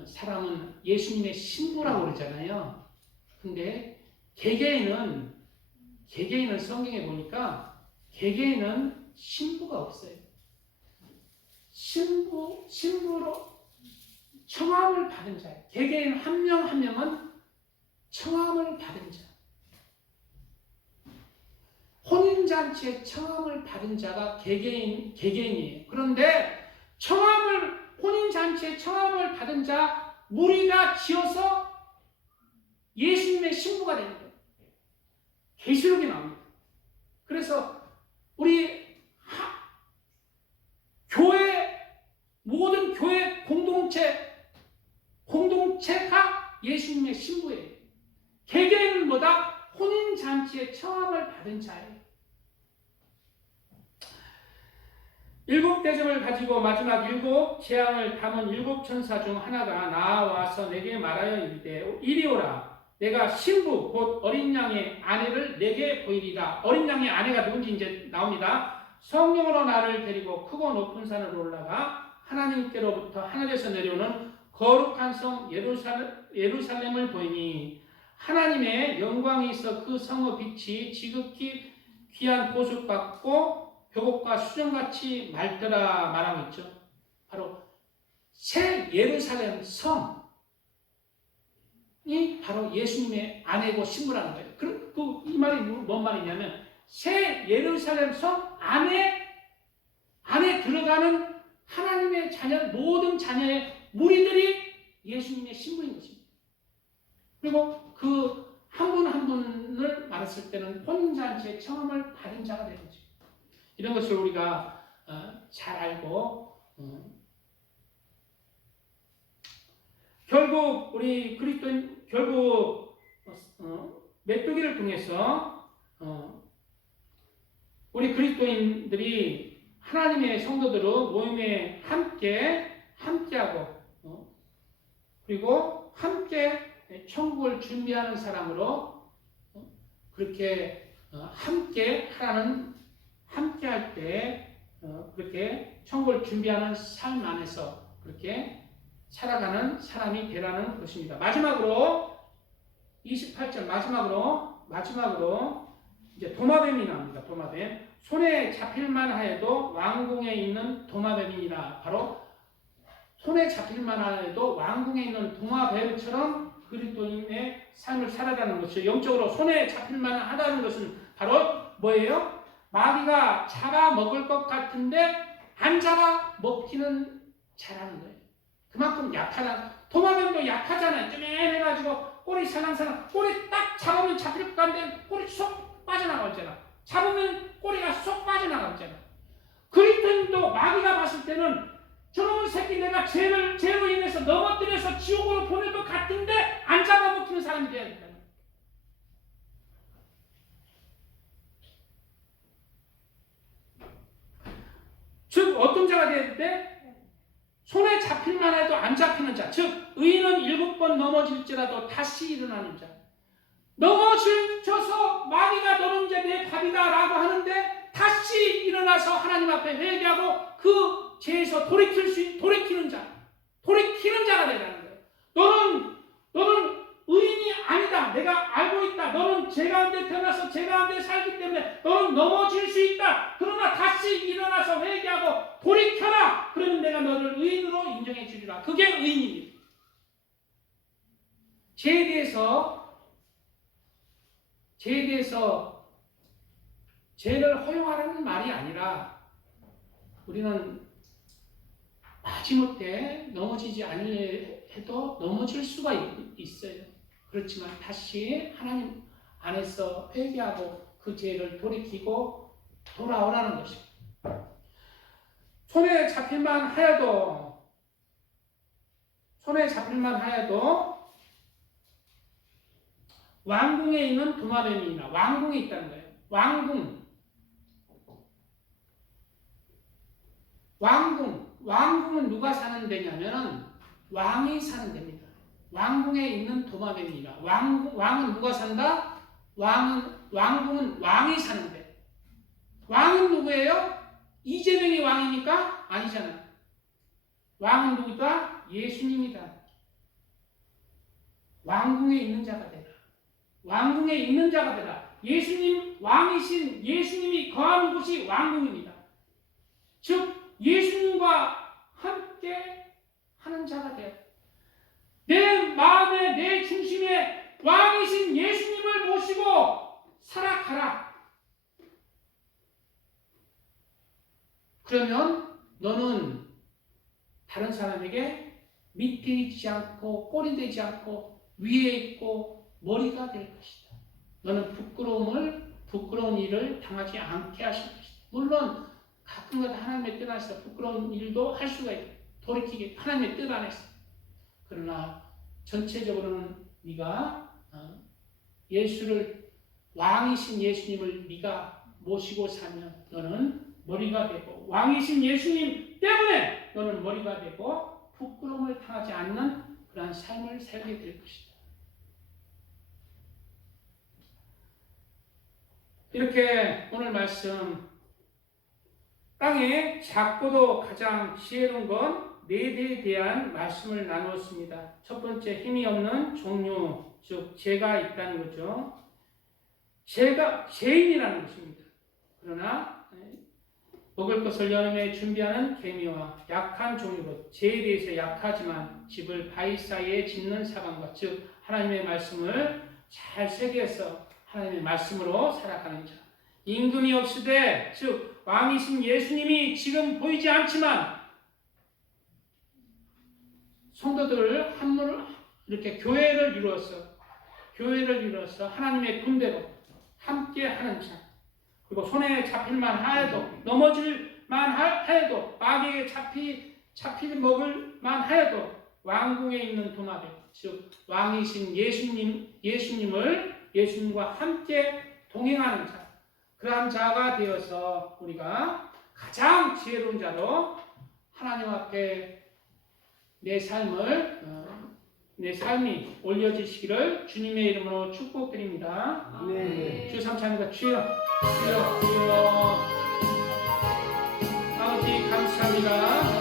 사람은 예수님의 신부라고 그러잖아요. 근데 개개인은 성경에 보니까 개개인은 신부가 없어요. 신부로 청함을 받은 자예요. 개개인 한 명 한 명은 청함을 받은 자. 혼인잔치에 청함을 받은 자가 개개인이에요. 그런데 혼인잔치에 청함을 받은 자 무리가 지어서 예수님의 신부가 되는 거예요. 계시록이 나옵니다. 그래서 우리 모든 교회 공동체가 예수님의 신부예요. 개개인은 뭐다? 혼인잔치에 청함을 받은 자예요. 일곱 대접을 가지고 마지막 일곱 재앙을 담은 일곱 천사 중 하나가 나와서 내게 말하여 이르되 이리 오라. 내가 신부 곧 어린 양의 아내를 내게 보이리라. 어린 양의 아내가 누군지 이제 나옵니다. 성령으로 나를 데리고 크고 높은 산으로 올라가 하나님께로부터 하늘에서 내려오는 거룩한 성 예루살렘을 보이니 하나님의 영광이 있어 그 성의 빛이 지극히 귀한 보석같고 벽옥과 수정같이 맑더라 말하고 있죠. 바로 새 예루살렘 성이 바로 예수님의 아내고 신부라는 거예요. 이 말이 뭔 말이냐면 새 예루살렘 성 안에 들어가는 하나님의 자녀, 모든 자녀의 무리들이 예수님의 신부인 것입니다. 그리고 그 한 분 한 분을 말했을 때는 혼인잔치의 청함을 받은 자가 되는 거죠. 이런 것을 우리가 잘 알고 결국 우리 그리스도인 메뚜기를 통해서 우리 그리스도인들이 하나님의 성도들로 모임에 함께하고 그리고 함께 천국을 준비하는 사람으로 그렇게 함께 할 때 그렇게 천국을 준비하는 삶 안에서 그렇게 살아가는 사람이 되라는 것입니다. 마지막으로 28절 마지막으로 이제 도마뱀이 나옵니다. 도마뱀. 손에 잡힐만 하여도 왕궁에 있는 도마뱀이니라. 바로 손에 잡힐만 하여도 왕궁에 있는 도마뱀처럼 그리스도인의 삶을 살아가는 것이죠. 영적으로 손에 잡힐만 하다는 것은 바로 뭐예요? 마귀가 잡아먹을 것 같은데 안 잡아먹기는 잘하는 거예요. 그만큼 약하다. 도마뱀도 약하잖아요. 쪼매해가지고 꼬리 살랑살랑 꼬리 딱 잡으면 잡힐 것 같은데 꼬리 쏙 빠져나가잖아. 잡으면 꼬리가 쏙 빠져나가잖아. 그리스도인도 마귀가 봤을 때는 저놈의 새끼 내가 죄로 인해서 넘어뜨려서 지옥으로 보낼 것 같은데 안 잡아먹히는 사람이 돼야 된다. 즉 어떤 자가 돼야 돼? 손에 잡힐만 해도 안 잡히는 자. 즉 의인은 7번 넘어질지라도 다시 일어나는 자. 넘어져서 마귀가 너는 이제 내 밥이다 라고 하는데 다시 일어나서 하나님 앞에 회개하고 그 죄에서 돌이키는 자가 되라는 거예요. 너는 의인이 아니다. 내가 알고 있다. 너는 죄 가운데 태어나서 죄 가운데 살기 때문에 너는 넘어질 수 있다. 그러나 다시 일어나서 회개하고 돌이켜라. 그러면 내가 너를 의인으로 인정해 주리라. 그게 의인입니다. 죄에 대해서 죄를 허용하라는 말이 아니라 우리는 마지못해 넘어지지 않으려 해도 넘어질 수가 있어요. 그렇지만 다시 하나님 안에서 회개하고 그 죄를 돌이키고 돌아오라는 것입니다. 손에 잡힐만 하여도 왕궁에 있는 도마뱀이나 왕궁에 있다는 거예요. 왕궁은 누가 사는 데냐면 왕이 사는 데입니다. 왕궁에 있는 도마뱀이라. 왕은 누가 산다? 왕궁은 왕이 사는데. 왕은 누구예요? 이재명이 왕이니까? 아니잖아요. 왕은 누구다? 예수님이다. 왕궁에 있는 자가 되라. 왕궁에 있는 자가 되라. 예수님, 왕이신 예수님이 거하는 곳이 왕궁입니다. 즉 예수님과 함께 하는 자가 되어 내 마음에 내 중심에 왕이신 예수님을 모시고 살아가라. 그러면 너는 다른 사람에게 밑에 있지 않고 꼬리 되지 않고 위에 있고 머리가 될 것이다. 너는 부끄러운 일을 당하지 않게 하실 것이다. 물론 가끔가다 하나님의 뜻 안에서 부끄러운 일도 할 수가 있다. 돌이키게 하나님의 뜻 안에서. 그러나 전체적으로는 네가 예수를 왕이신 예수님을 네가 모시고 살면 너는 머리가 되고 왕이신 예수님 때문에 너는 머리가 되고 부끄러움을 당하지 않는 그러한 삶을 살게 될 것이다. 이렇게 오늘 말씀 땅에 작고도 가장 지혜로운 건 네 대에 대한 말씀을 나누었습니다. 첫 번째, 힘이 없는 종류, 즉 죄가 있다는 거죠. 죄가 죄인이라는 것입니다. 그러나 먹을 것을 여름에 준비하는 개미와 약한 종류로 죄에 대해서 약하지만 집을 바위 사이에 짓는 사람과, 즉 하나님의 말씀을 잘 새겨서 하나님의 말씀으로 살아가는 자. 임금이 없으되, 즉 왕이신 예수님이 지금 보이지 않지만 성도들을 이렇게 교회를 이루어서 하나님의 군대로 함께 하는 자. 그리고 손에 잡힐만 하여도, 넘어질만 하여도, 마귀에게 잡힐 먹을만 하여도 왕궁에 있는 도마뱀, 즉 왕이신 예수님과 함께 동행하는 자. 그러한 자가 되어서 우리가 가장 지혜로운 자로 하나님 앞에 내 삶이 올려지시기를 주님의 이름으로 축복드립니다. 네. 주 삼창입니다. 주여. 아버지 감사합니다.